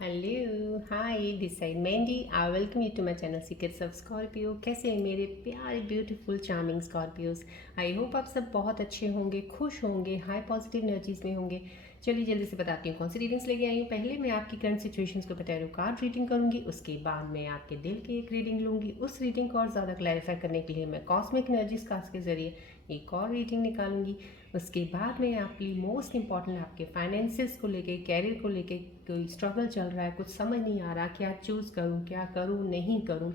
Hello hi this side Mendy I welcome you to my channel secrets of Scorpio. कैसे हैं मेरे प्यारे beautiful charming Scorpios. I hope आप सब बहुत अच्छे होंगे, खुश होंगे, हाई पॉजिटिव एनर्जीज में होंगे। चलिए जल्दी से बताती हूँ कौन सी रीडिंग्स लेके आई हूँ। पहले मैं आपकी करंट सिचुएशंस को टैरो कार्ड रीडिंग करूँगी, उसके बाद मैं आपके दिल की एक रीडिंग लूँगी। उस रीडिंग को और ज़्यादा क्लैरिफाई करने के लिए मैं कॉस्मिक एनर्जीज कार्ड्स के जरिए एक और रीडिंग निकालूंगी। उसके बाद में आपके लिए मोस्ट इंपॉर्टेंट आपके फाइनेंसिस को लेके, कैरियर को लेके कोई स्ट्रगल चल रहा है, कुछ समझ नहीं आ रहा क्या चूज़ करूँ, क्या करूँ नहीं करूँ,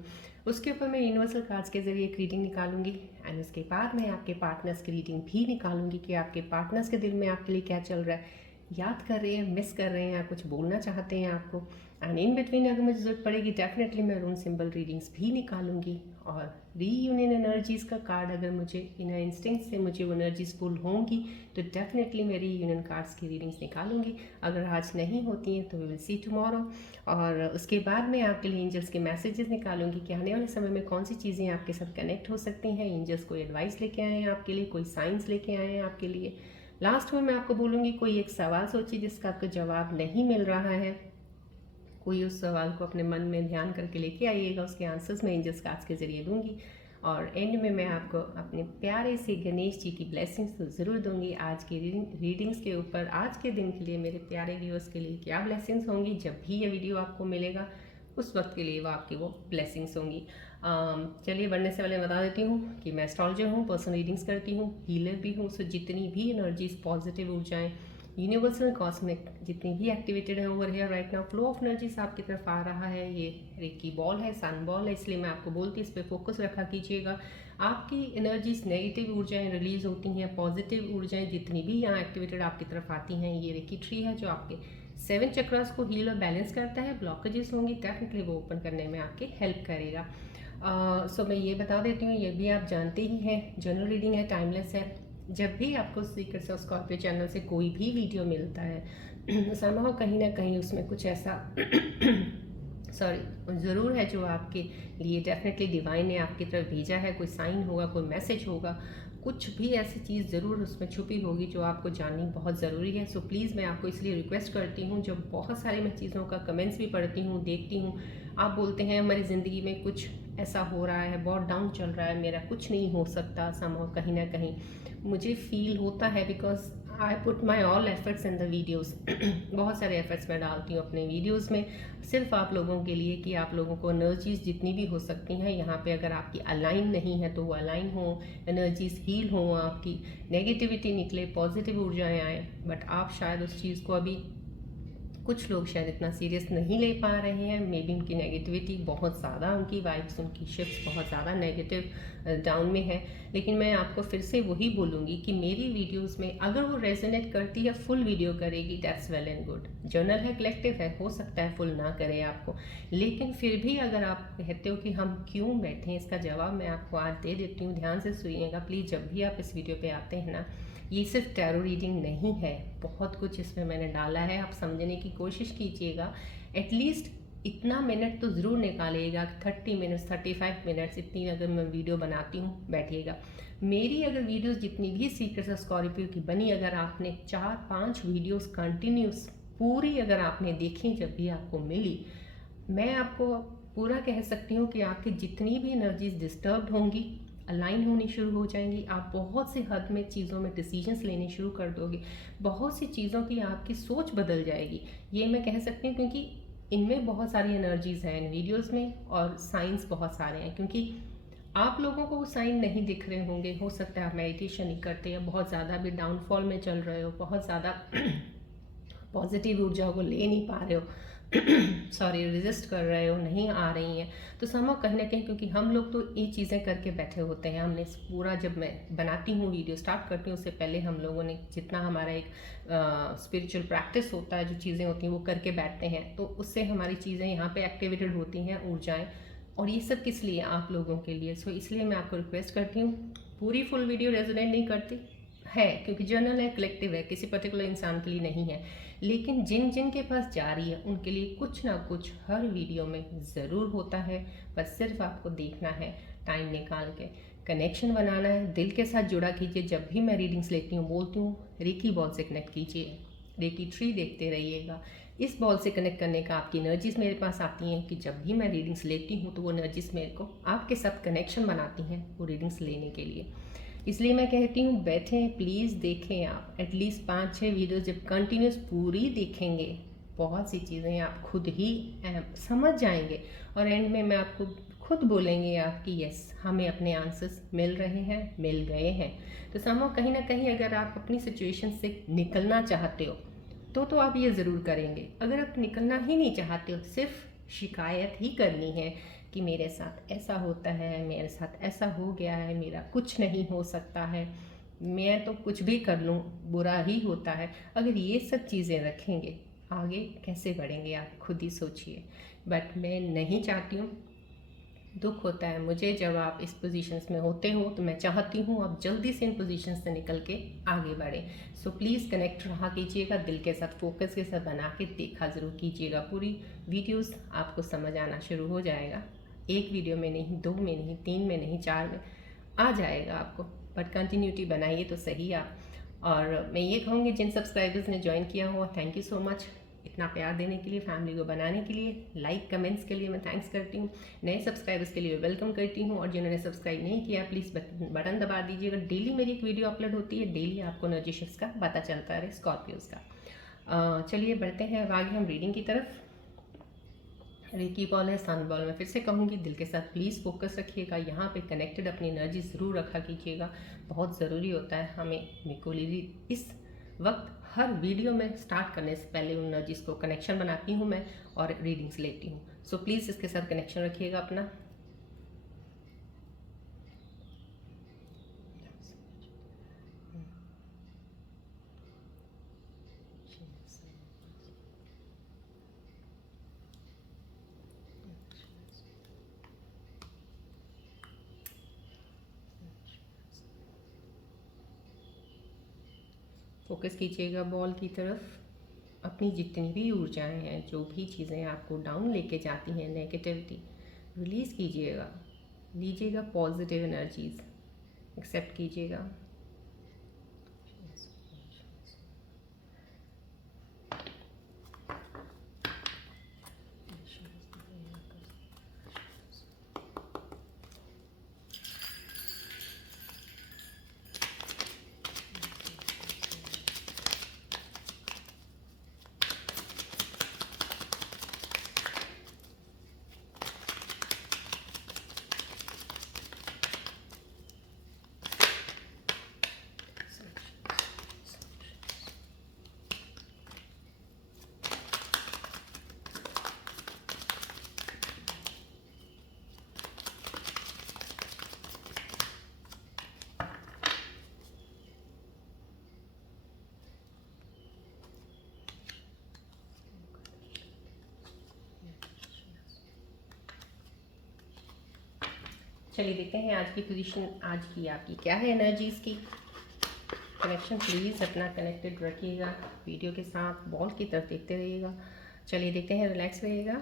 उसके ऊपर मैं यूनिवर्सल कार्ड्स के जरिए एक रीडिंग निकालूंगी। एंड उसके बाद मैं आपके पार्टनर्स की रीडिंग भी निकालूंगी कि आपके पार्टनर्स के दिल में आपके लिए क्या चल रहा है, याद कर रहे हैं, मिस कर रहे हैं या कुछ बोलना चाहते हैं आपको। एंड इन बिटवीन अगर मुझे ज़रूरत पड़ेगी डेफिनेटली मैं रून सिंबल रीडिंग्स भी निकालूंगी। और रीयूनियन एनर्जीज़ का कार्ड अगर मुझे इनर इंस्टिंक्ट से मुझे वो एनर्जीज फुल होंगी तो डेफिनेटली मैं रीयूनियन कार्ड्स की रीडिंग्स निकालूंगी। अगर आज नहीं होती हैं तो वी विल सी टुमारो। और उसके बाद मैं आपके लिए एंजल्स के मैसेजेस निकालूंगी कि आने वाले समय में कौन सी चीज़ें आपके साथ कनेक्ट हो सकती हैं। एंजल्स कोई एडवाइस लेके आए हैं आपके लिए, कोई साइंस लेके आए हैं आपके लिए। लास्ट में मैं आपको बोलूँगी कोई एक सवाल सोचिए जिसका आपको जवाब नहीं मिल रहा है, कोई उस सवाल को अपने मन में ध्यान करके लेके आइएगा, उसके आंसर्स मैं एंजल्स कार्ड्स के जरिए दूंगी। और एंड में मैं आपको अपने प्यारे से गणेश जी की ब्लेसिंग्स तो ज़रूर दूंगी आज की रीडिंग्स के ऊपर। आज के दिन के लिए मेरे प्यारे व्यूअर्स के लिए क्या ब्लेसिंग्स होंगी, जब भी ये वीडियो आपको मिलेगा उस वक्त के लिए वो आपकी वो ब्लेसिंग्स होंगी। चलिए बढ़ने से पहले बता देती हूँ कि मैं एस्ट्रोलॉजर हूँ, पर्सनल रीडिंग्स करती हूँ, हीलर भी हूँ। सो जितनी भी एनर्जीज, पॉजिटिव ऊर्जाएँ, यूनिवर्सल कॉस्मिक जितनी भी एक्टिवेटेड है over here right now, flow of energies आपकी तरफ आ रहा है। ये रेकी बॉल है, सन बॉल है, इसलिए मैं आपको बोलती हूँ इस पर फोकस रखा कीजिएगा। आपकी एनर्जीज, नेगेटिव ऊर्जाएं रिलीज होती हैं, पॉजिटिव ऊर्जाएं जितनी भी यहाँ एक्टिवेटेड आपकी तरफ आती हैं। ये रेकी ट्री है जो आपके 7 चक्रास को हील और बैलेंस करता है। ब्लॉकेजेस होंगी डेफिनेटली वो ओपन करने में आपकी हेल्प करेगा। सो मैं ये बता देती हूँ, ये भी आप जानते ही हैं, जनरल रीडिंग है, टाइमलेस है। जब भी आपको सीक्रेट्स ऑफ स्कॉर्पियो चैनल से कोई भी वीडियो मिलता है समहाउ कहीं ना कहीं उसमें कुछ ऐसा सॉरी ज़रूर है जो आपके लिए डेफिनेटली डिवाइन ने आपकी तरफ भेजा है। कोई साइन होगा, कोई मैसेज होगा, कुछ भी ऐसी चीज़ ज़रूर उसमें छुपी होगी जो आपको जाननी बहुत ज़रूरी है। सो प्लीज़ मैं आपको इसलिए रिक्वेस्ट करती हूँ, जब बहुत सारी मैं चीज़ों का कमेंट्स भी पढ़ती हूँ, देखती हूँ, आप बोलते हैं हमारी ज़िंदगी में कुछ ऐसा हो रहा है, बहुत डाउन चल रहा है, मेरा कुछ नहीं हो सकता, समहाउ कहीं ना कहीं मुझे फील होता है because I put my all efforts in the videos. बहुत सारे एफर्ट्स मैं डालती हूँ अपने वीडियोज़ में सिर्फ आप लोगों के लिए कि आप लोगों को एनर्जीज जितनी भी हो सकती हैं यहाँ पे अगर आपकी अलाइन नहीं है तो वो अलाइन हो, एनर्जीज हील हो, आपकी नेगेटिविटी निकले, पॉजिटिव ऊर्जाएं आए। बट आप शायद उस चीज़ को अभी कुछ लोग शायद इतना सीरियस नहीं ले पा रहे हैं। मे बी उनकी नेगेटिविटी बहुत ज़्यादा, उनकी वाइब्स, उनकी शिफ्ट्स बहुत ज़्यादा नेगेटिव डाउन में है। लेकिन मैं आपको फिर से वही बोलूँगी कि मेरी वीडियोस में अगर वो रेजोनेट करती है, फुल वीडियो करेगी, that's well and good. Journal है, कलेक्टिव है, हो सकता है फुल ना करे आपको, लेकिन फिर भी अगर आप कहते हो कि हम क्यों बैठे हैं, इसका जवाब मैं आपको आज दे देती हूँ। ध्यान से सुनिएगा प्लीज़। जब भी आप इस वीडियो पे आते हैं ना, ये सिर्फ टैरो रीडिंग नहीं है, बहुत कुछ इसमें मैंने डाला है, आप समझने की कोशिश कीजिएगा। एटलीस्ट इतना मिनट तो ज़रूर निकालिएगा, 30 मिनट्स 35 मिनट्स इतनी अगर मैं वीडियो बनाती हूँ, बैठिएगा। मेरी अगर वीडियोस जितनी भी सीक्रेट्स ऑफ स्कॉर्पियो की बनी, अगर आपने 4-5 वीडियोस कंटिन्यूस पूरी अगर आपने देखी, जब भी आपको मिली, मैं आपको पूरा कह सकती हूँ कि आपकी जितनी भी एनर्जीज डिस्टर्ब्ड होंगी, अलाइन होनी शुरू हो जाएंगी। आप बहुत से हद में चीज़ों में डिसीजंस लेने शुरू कर दोगे, बहुत सी चीज़ों की आपकी सोच बदल जाएगी, ये मैं कह सकती हूँ। क्योंकि इनमें बहुत सारी एनर्जीज़ हैं इन वीडियोज़ में, और साइंस बहुत सारे हैं। क्योंकि आप लोगों को वो साइन नहीं दिख रहे होंगे, हो सकता है आप मेडिटेशन नहीं करते, या बहुत ज़्यादा भी डाउनफॉल में चल रहे हो, बहुत ज़्यादा पॉजिटिव ऊर्जाओं को ले नहीं पा रहे हो सॉरी रेजिस्ट कर रहे हो, नहीं आ रही हैं, तो समझो कहीं ना कहीं, क्योंकि हम लोग तो ये चीज़ें करके बैठे होते हैं। हमने पूरा, जब मैं बनाती हूँ वीडियो स्टार्ट करती हूँ, उससे पहले हम लोगों ने जितना हमारा एक स्पिरिचुअल प्रैक्टिस होता है, जो चीज़ें होती हैं वो करके बैठते हैं, तो उससे हमारी चीज़ें यहाँ पे एक्टिवेटेड होती हैं, ऊर्जाएँ। और ये सब किस लिए? आप लोगों के लिए। सो इसलिए मैं आपको रिक्वेस्ट करती हूँ, पूरी फुल वीडियो रेजोनेट नहीं करती है क्योंकि जर्नल है, कलेक्टिव है, किसी पर्टिकुलर इंसान के लिए नहीं है, लेकिन जिन जिन के पास जा रही है उनके लिए कुछ ना कुछ हर वीडियो में ज़रूर होता है। बस सिर्फ आपको देखना है, टाइम निकाल के कनेक्शन बनाना है, दिल के साथ जुड़ा कीजिए। जब भी मैं रीडिंग्स लेती हूँ, बोलती हूँ रेकी बॉल से कनेक्ट कीजिए, रेकी ट्री देखते रहिएगा, इस बॉल से कनेक्ट करने का आपकी एनर्जीज़ मेरे पास आती हैं कि जब भी मैं रीडिंग्स लेती हूँ तो वो एनर्जीज़ मेरे को आपके साथ कनेक्शन बनाती हैं वो रीडिंग्स लेने के लिए। इसलिए मैं कहती हूँ बैठें, प्लीज़ देखें आप एटलीस्ट 5-6 वीडियोज़ जब कंटिन्यूस पूरी देखेंगे, बहुत सी चीज़ें आप खुद ही समझ जाएंगे और एंड में मैं आपको खुद बोलेंगे आप कि यस हमें अपने आंसर्स मिल रहे हैं, मिल गए हैं। तो समहाउ कहीं ना कहीं अगर आप अपनी सिचुएशन से निकलना चाहते हो तो आप ये ज़रूर करेंगे। अगर आप निकलना ही नहीं चाहते हो, सिर्फ शिकायत ही करनी है कि मेरे साथ ऐसा होता है, मेरे साथ ऐसा हो गया है, मेरा कुछ नहीं हो सकता है, मैं तो कुछ भी कर लूँ बुरा ही होता है, अगर ये सब चीज़ें रखेंगे आगे कैसे बढ़ेंगे आप खुद ही सोचिए। बट मैं नहीं चाहती हूँ, दुख होता है मुझे जब आप इस पोजीशंस में होते हो, तो मैं चाहती हूँ आप जल्दी से इन पोजीशंस से निकल के आगे बढ़ें। सो प्लीज़ कनेक्ट रहा कीजिएगा, दिल के साथ फोकस के साथ बना के देखा ज़रूर कीजिएगा। पूरी वीडियोस आपको समझ आना शुरू हो जाएगा, एक वीडियो में नहीं, 2 में नहीं, 3 में नहीं, 4 में आ जाएगा आपको, बट कंटिन्यूटी बनाइए तो सही आप। और मैं ये कहूँगी जिन सब्सक्राइबर्स ने ज्वाइन किया हुआ, थैंक यू सो मच इतना प्यार देने के लिए, फैमिली को बनाने के लिए, लाइक कमेंट्स के लिए मैं थैंक्स करती हूँ। नए सब्सक्राइबर्स के लिए वेलकम करती हूँ और जिन्होंने सब्सक्राइब नहीं किया प्लीज़ बटन दबा दीजिएगा। डेली मेरी एक वीडियो अपलोड होती है, डेली आपको एनर्जी शिफ्ट्स का पता चलता है, स्कॉर्पियोज का। चलिए बढ़ते हैं अब आगे हम रीडिंग की तरफ। रेकी बॉल है, सन बॉल। मैं फिर से कहूँगी दिल के साथ प्लीज़ फोकस रखिएगा, यहाँ पे कनेक्टेड अपनी एनर्जी ज़रूर रखा कीजिएगा, बहुत ज़रूरी होता है हमें बिल्कुल इस वक्त हर वीडियो में स्टार्ट करने से पहले उन एनर्जीज़ को कनेक्शन बनाती हूँ मैं और रीडिंग्स लेती हूँ। सो प्लीज़ इसके साथ कनेक्शन रखिएगा अपना। फोकस कीजिएगा बॉल की तरफ। अपनी जितनी भी ऊर्जाएं हैं, जो भी चीज़ें आपको डाउन लेके जाती हैं, नेगेटिविटी रिलीज़ कीजिएगा, लीजिएगा पॉजिटिव एनर्जीज एक्सेप्ट कीजिएगा। चलिए देखते हैं आज की पोजीशन, आज की आपकी क्या है एनर्जीज़ की कनेक्शन। प्लीज़ अपना कनेक्टेड रखिएगा वीडियो के साथ, बॉल की तरफ देखते रहिएगा। चलिए देखते हैं, रिलैक्स रहिएगा।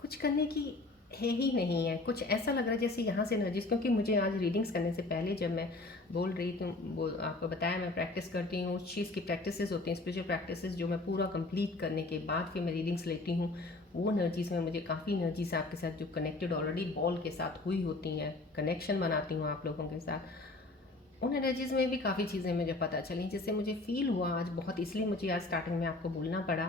कुछ करने की है ही नहीं है, कुछ ऐसा लग रहा है जैसे यहाँ से एनर्जीज, क्योंकि मुझे आज रीडिंग्स करने से पहले जब मैं बोल रही थी आपको बताया मैं प्रैक्टिस करती हूँ, उस चीज़ की प्रैक्टिसेस होती हैं, स्पिरिचुअल प्रैक्टिसेस जो मैं पूरा कंप्लीट करने के बाद फिर मैं रीडिंग्स लेती हूँ। वो एनर्जीज़ में मुझे काफ़ी एनर्जीज आपके साथ जो कनेक्टेड ऑलरेडी बॉल के साथ हुई होती हैं, कनेक्शन बनाती हूँ आप लोगों के साथ, उन एनर्जीज़ में भी काफ़ी चीज़ें मुझे पता चली जिससे मुझे फील हुआ आज बहुत, इसलिए मुझे आज स्टार्टिंग में आपको बोलना पड़ा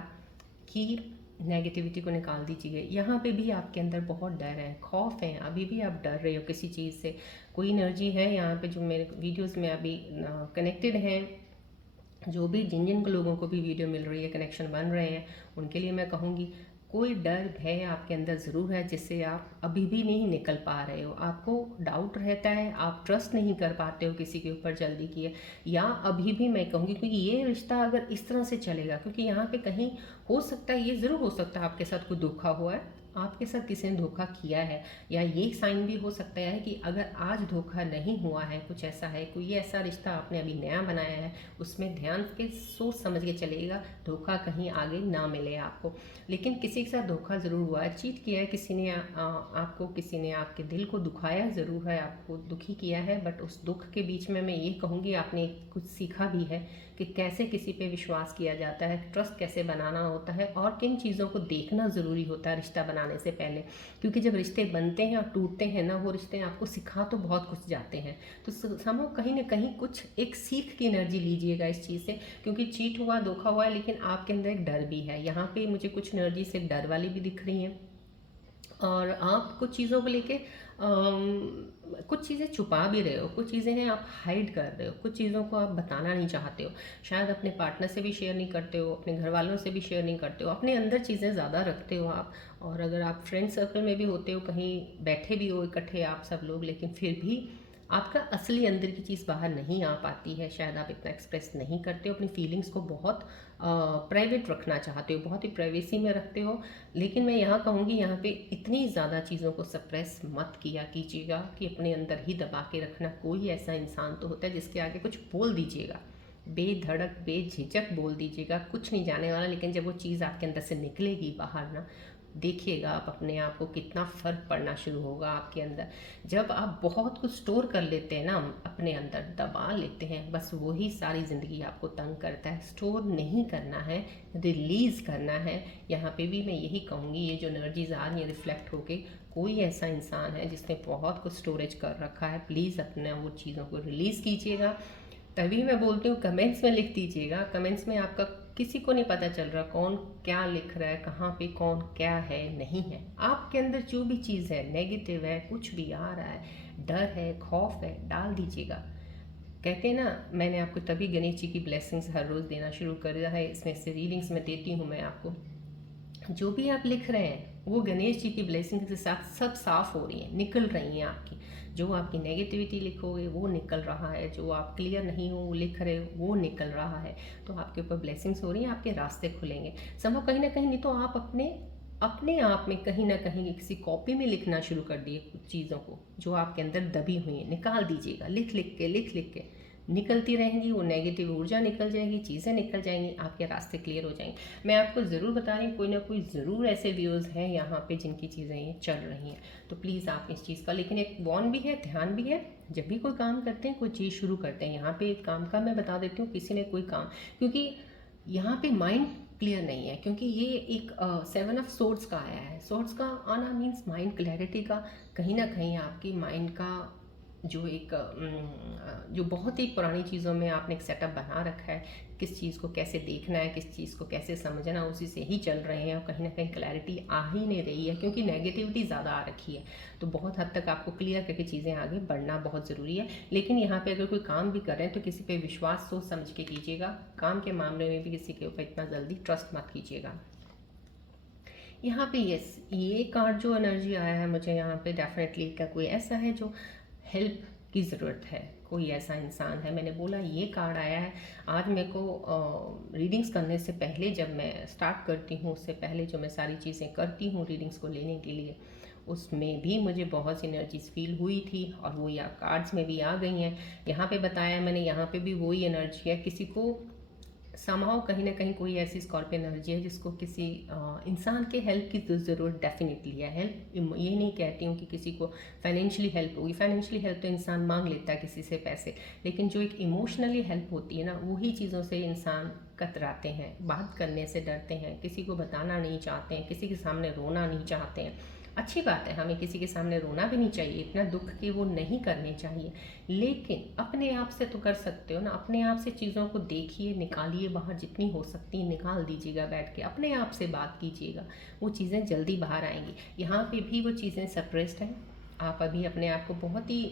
कि नेगेटिविटी को निकाल दीजिए। यहाँ पे भी आपके अंदर बहुत डर है, खौफ है, अभी भी आप डर रहे हो किसी चीज़ से। कोई एनर्जी है यहाँ पे जो मेरे वीडियोस में अभी कनेक्टेड हैं, जो भी जिन जिन लोगों को भी वीडियो मिल रही है, कनेक्शन बन रहे हैं, उनके लिए मैं कहूँगी कोई डर भय आपके अंदर ज़रूर है जिससे आप अभी भी नहीं निकल पा रहे हो। आपको डाउट रहता है, आप ट्रस्ट नहीं कर पाते हो किसी के ऊपर जल्दी किए, या अभी भी मैं कहूँगी क्योंकि ये रिश्ता अगर इस तरह से चलेगा, क्योंकि यहाँ पे कहीं हो सकता है, ये ज़रूर हो सकता है आपके साथ कोई धोखा हुआ है, आपके साथ किसी ने धोखा किया है, या ये साइन भी हो सकता है कि अगर आज धोखा नहीं हुआ है, कुछ ऐसा है, कोई ऐसा रिश्ता आपने अभी नया बनाया है, उसमें ध्यान के सोच समझ के चलिएगा, धोखा कहीं आगे ना मिले आपको। लेकिन किसी के साथ धोखा ज़रूर हुआ है, चीट किया है किसी ने, आपको किसी ने आपके दिल को दुखाया ज़रूर है, आपको दुखी किया है, बट उस दुख के बीच में मैं ये कहूँगी आपने कुछ सीखा भी है, कि कैसे किसी पे विश्वास किया जाता है, ट्रस्ट कैसे बनाना होता है और किन चीज़ों को देखना ज़रूरी होता है रिश्ता बनाने से पहले। क्योंकि जब रिश्ते बनते हैं और टूटते हैं ना, वो रिश्ते आपको सिखा तो बहुत कुछ जाते हैं। तो समझो कहीं ना कहीं कुछ एक सीख की एनर्जी लीजिएगा इस चीज़ से, क्योंकि चीट हुआ, धोखा हुआ है, लेकिन आपके अंदर एक डर भी है। यहाँ पे मुझे कुछ एनर्जी से डर वाली भी दिख रही हैं और आप कुछ चीज़ों को लेके कुछ चीज़ें छुपा भी रहे हो, कुछ चीज़ें हैं आप हाइड कर रहे हो, कुछ चीज़ों को आप बताना नहीं चाहते हो। शायद अपने पार्टनर से भी शेयर नहीं करते हो, अपने घर वालों से भी शेयर नहीं करते हो, अपने अंदर चीज़ें ज़्यादा रखते हो आप। और अगर आप फ्रेंड सर्कल में भी होते हो, कहीं बैठे भी हो इकट्ठे आप सब लोग, लेकिन फिर भी आपका असली अंदर की चीज़ बाहर नहीं आ पाती है। शायद आप इतना एक्सप्रेस नहीं करते हो, अपनी फीलिंग्स को बहुत प्राइवेट रखना चाहते हो, बहुत ही प्राइवेसी में रखते हो। लेकिन मैं यहाँ कहूँगी, यहाँ पे इतनी ज़्यादा चीज़ों को सप्रेस मत किया कीजिएगा कि अपने अंदर ही दबा के रखना। कोई ऐसा इंसान तो होता है जिसके आगे कुछ बोल दीजिएगा, बेधड़क बेझिझक बोल दीजिएगा, कुछ नहीं जाने वाला। लेकिन जब वो चीज़ आपके अंदर से निकलेगी बाहर ना, देखिएगा आप अपने आप को कितना फ़र्क पड़ना शुरू होगा आपके अंदर। जब आप बहुत कुछ स्टोर कर लेते हैं ना, अपने अंदर दबा लेते हैं, बस वही सारी ज़िंदगी आपको तंग करता है। स्टोर नहीं करना है, रिलीज़ करना है। यहाँ पे भी मैं यही कहूँगी, ये जो एनर्जीज आ रही है रिफ्लेक्ट होके, कोई ऐसा इंसान है जिसने बहुत कुछ स्टोरेज कर रखा है, प्लीज़ अपने वो चीज़ों को रिलीज़ कीजिएगा। तभी मैं बोलती हूँ कमेंट्स में लिख दीजिएगा। कमेंट्स में आपका किसी को नहीं पता चल रहा कौन क्या लिख रहा है, कहाँ पे कौन क्या है नहीं है। आपके अंदर जो भी चीज़ है, नेगेटिव है, कुछ भी आ रहा है, डर है, खौफ है, डाल दीजिएगा। कहते हैं ना, मैंने आपको तभी गणेश जी की ब्लेसिंग्स हर रोज़ देना शुरू कर दिया है। इसमें से रीडिंग्स में देती हूँ मैं आपको। जो भी आप लिख रहे हैं वो गणेश जी की ब्लेसिंग के साथ सब साफ हो रही हैं, निकल रही हैं आपकी। जो आपकी नेगेटिविटी लिखोगे वो निकल रहा है, जो आप क्लियर नहीं हो वो लिख रहे हो वो निकल रहा है। तो आपके ऊपर ब्लेसिंग्स हो रही हैं, आपके रास्ते खुलेंगे। संभव कहीं ना कहीं, नहीं तो आप अपने अपने आप में कहीं ना कहीं किसी कॉपी में लिखना शुरू कर दिए कुछ चीज़ों को जो आपके अंदर दबी हुई हैं, निकाल दीजिएगा। लिख लिख के निकलती रहेंगी, वो नेगेटिव ऊर्जा निकल जाएगी, चीज़ें निकल जाएंगी, आपके रास्ते क्लियर हो जाएंगे। मैं आपको ज़रूर बता रही हूँ, कोई ना कोई ज़रूर ऐसे व्यूज़ हैं यहाँ पे जिनकी चीज़ें ये चल रही हैं। तो प्लीज़ आप इस चीज़ का, लेकिन एक वॉर्न भी है, ध्यान भी है। जब भी कोई काम करते हैं, कोई चीज़ शुरू करते हैं, यहाँ पे एक काम का मैं बता देती हूँ, किसी ने कोई काम, क्योंकि यहाँ पे माइंड क्लियर नहीं है, क्योंकि ये एक 7 ऑफ सोर्ड्स का आया है। सोर्ड्स का आना मीन्स माइंड क्लैरिटी का। कहीं ना कहीं आपकी माइंड का जो एक जो बहुत ही पुरानी चीज़ों में आपने एक सेटअप बना रखा है, किस चीज़ को कैसे देखना है, किस चीज़ को कैसे समझना, उसी से ही चल रहे हैं। और कहीं ना कहीं क्लैरिटी आ ही नहीं रही है, क्योंकि नेगेटिविटी ज़्यादा आ रखी है। तो बहुत हद तक आपको क्लियर करके चीज़ें आगे बढ़ना बहुत ज़रूरी है। लेकिन यहाँ पे अगर कोई काम भी कर रहे हैं तो किसी पे विश्वास सोच समझ के कीजिएगा। काम के मामले में भी किसी के ऊपर इतना जल्दी ट्रस्ट मत कीजिएगा। यहाँ पे यस, ये कार्ड जो एनर्जी आया है मुझे यहाँ पे, डेफिनेटली का कोई ऐसा है जो हेल्प की ज़रूरत है, कोई ऐसा इंसान है। मैंने बोला ये कार्ड आया है। आज मेरे को रीडिंग्स करने से पहले, जब मैं स्टार्ट करती हूँ उससे पहले जो मैं सारी चीज़ें करती हूँ रीडिंग्स को लेने के लिए, उसमें भी मुझे बहुत सी एनर्जीज फील हुई थी और वो या कार्ड्स में भी आ गई हैं। यहाँ पे बताया मैंने, यहाँ पे भी वही एनर्जी है। किसी को समहाउ कहीं ना कहीं कोई ऐसी स्कॉर्पियन एनर्जी है जिसको किसी इंसान के हेल्प की ज़रूरत डेफिनेटली है। हेल्प ये नहीं कहती हूँ कि किसी को फाइनेंशियली हेल्प होगी, फाइनेंशियली हेल्प तो इंसान मांग लेता है किसी से पैसे, लेकिन जो एक इमोशनली हेल्प होती है ना, वही चीज़ों से इंसान कतराते हैं, बात करने से डरते हैं, किसी को बताना नहीं चाहते हैं, किसी के सामने रोना नहीं चाहते हैं। अच्छी बात है, हमें किसी के सामने रोना भी नहीं चाहिए, इतना दुख की वो नहीं करने चाहिए, लेकिन अपने आप से तो कर सकते हो ना। अपने आप से चीज़ों को देखिए, निकालिए बाहर, जितनी हो सकती है निकाल दीजिएगा, बैठ के अपने आप से बात कीजिएगा, वो चीज़ें जल्दी बाहर आएंगी। यहाँ पे भी वो चीज़ें सप्रेस्ड हैं। आप अभी अपने आप को बहुत ही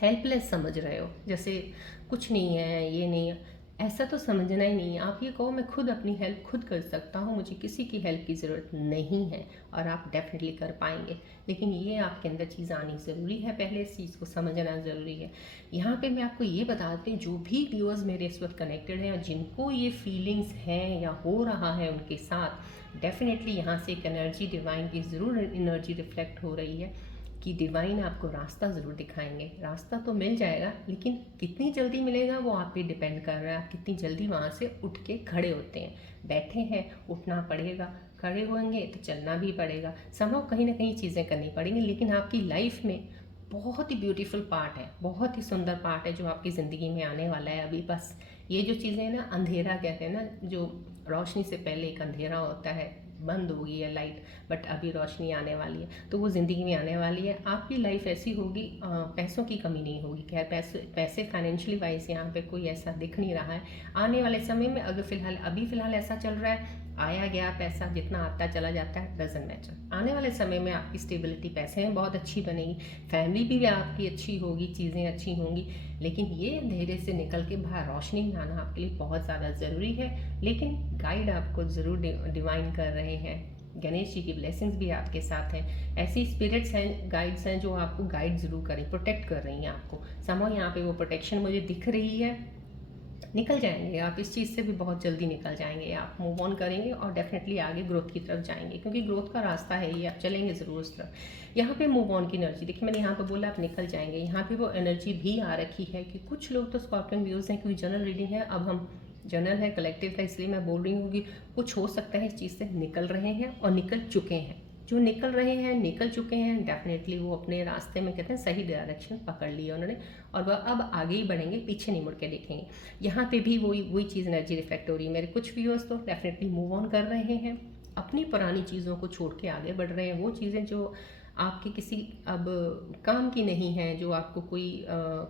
हेल्पलेस समझ रहे हो, जैसे कुछ नहीं है, ये नहीं है, ऐसा तो समझना ही नहीं है। आप ये कहो मैं खुद अपनी हेल्प खुद कर सकता हूँ, मुझे किसी की हेल्प की ज़रूरत नहीं है, और आप डेफिनेटली कर पाएंगे। लेकिन ये आपके अंदर चीज़ आनी ज़रूरी है, पहले इस चीज़ को समझना ज़रूरी है। यहाँ पे मैं आपको ये बताती हूँ, जो भी व्यूअर्स मेरे इस वक्त कनेक्टेड हैं और जिनको ये फीलिंग्स हैं या हो रहा है उनके साथ, डेफिनेटली यहाँ से एक एनर्जी, डिवाइन की ज़रूर एनर्जी रिफ्लेक्ट हो रही है कि डिवाइन आपको रास्ता ज़रूर दिखाएंगे। रास्ता तो मिल जाएगा, लेकिन कितनी जल्दी मिलेगा वो आप पे डिपेंड कर रहा है, आप कितनी जल्दी वहाँ से उठ के खड़े होते हैं। बैठे हैं, उठना पड़ेगा, खड़े होंगे तो चलना भी पड़ेगा, संभव कहीं ना कहीं चीज़ें करनी पड़ेंगी। लेकिन आपकी लाइफ में बहुत ही ब्यूटीफुल पार्ट है, बहुत ही सुंदर पार्ट है जो आपकी ज़िंदगी में आने वाला है। अभी बस ये जो चीज़ें हैं ना, अंधेरा कहते हैं ना, जो रोशनी से पहले एक अंधेरा होता है, बंद हो गई है लाइट, बट अभी रोशनी आने वाली है, तो वो ज़िंदगी में आने वाली है। आपकी लाइफ ऐसी होगी, पैसों की कमी नहीं होगी। खैर पैसे फाइनेंशियली वाइज यहाँ पे कोई ऐसा दिख नहीं रहा है। आने वाले समय में अगर फ़िलहाल ऐसा चल रहा है, आया गया पैसा जितना आता चला जाता है, डजंट मैटर। आने वाले समय में आपकी स्टेबिलिटी, पैसे में बहुत अच्छी बनेगी, फैमिली भी आपकी अच्छी होगी, चीज़ें अच्छी होंगी। लेकिन ये अंधेरे से निकल के बाहर रोशनी में आना आपके लिए बहुत ज़्यादा ज़रूरी है। लेकिन गाइड आपको ज़रूर डिवाइन कर रहे हैं, गणेश जी की ब्लेसिंग्स भी आपके साथ हैं। ऐसी स्पिरिट्स हैं, गाइड्स हैं जो आपको गाइड ज़रूर करें, प्रोटेक्ट कर रही हैं आपको। समझो यहाँ पे वो प्रोटेक्शन मुझे दिख रही है। निकल जाएंगे आप इस चीज़ से भी, बहुत जल्दी निकल जाएंगे, आप मूव ऑन करेंगे और डेफिनेटली आगे ग्रोथ की तरफ जाएंगे, क्योंकि ग्रोथ का रास्ता है ये, आप चलेंगे ज़रूर उस तरफ। यहाँ पे मूव ऑन की एनर्जी देखिए, मैंने यहाँ पे बोला आप निकल जाएंगे, यहाँ पे वो एनर्जी भी आ रखी है कि कुछ लोग तो स्कॉर्पियन व्यूज़ हैं, क्योंकि जनरल रीडिंग है, अब हम जनरल है, कलेक्टिव है, इसलिए मैं बोल रही हूँ कि कुछ हो सकता है इस चीज़ से निकल रहे हैं और निकल चुके हैं। जो निकल रहे हैं, निकल चुके हैं, डेफिनेटली वो अपने रास्ते में कहते हैं सही डायरेक्शन पकड़ लिया उन्होंने, और वह अब आगे ही बढ़ेंगे, पीछे नहीं मुड़ के देखेंगे। यहाँ पे भी वही चीज़ एनर्जी रिफ्लेक्ट हो रही है। मेरे कुछ व्यूअर्स तो डेफिनेटली मूव ऑन कर रहे हैं, अपनी पुरानी चीज़ों को छोड़ के आगे बढ़ रहे हैं। वो चीज़ें जो आपके किसी अब काम की नहीं है, जो आपको कोई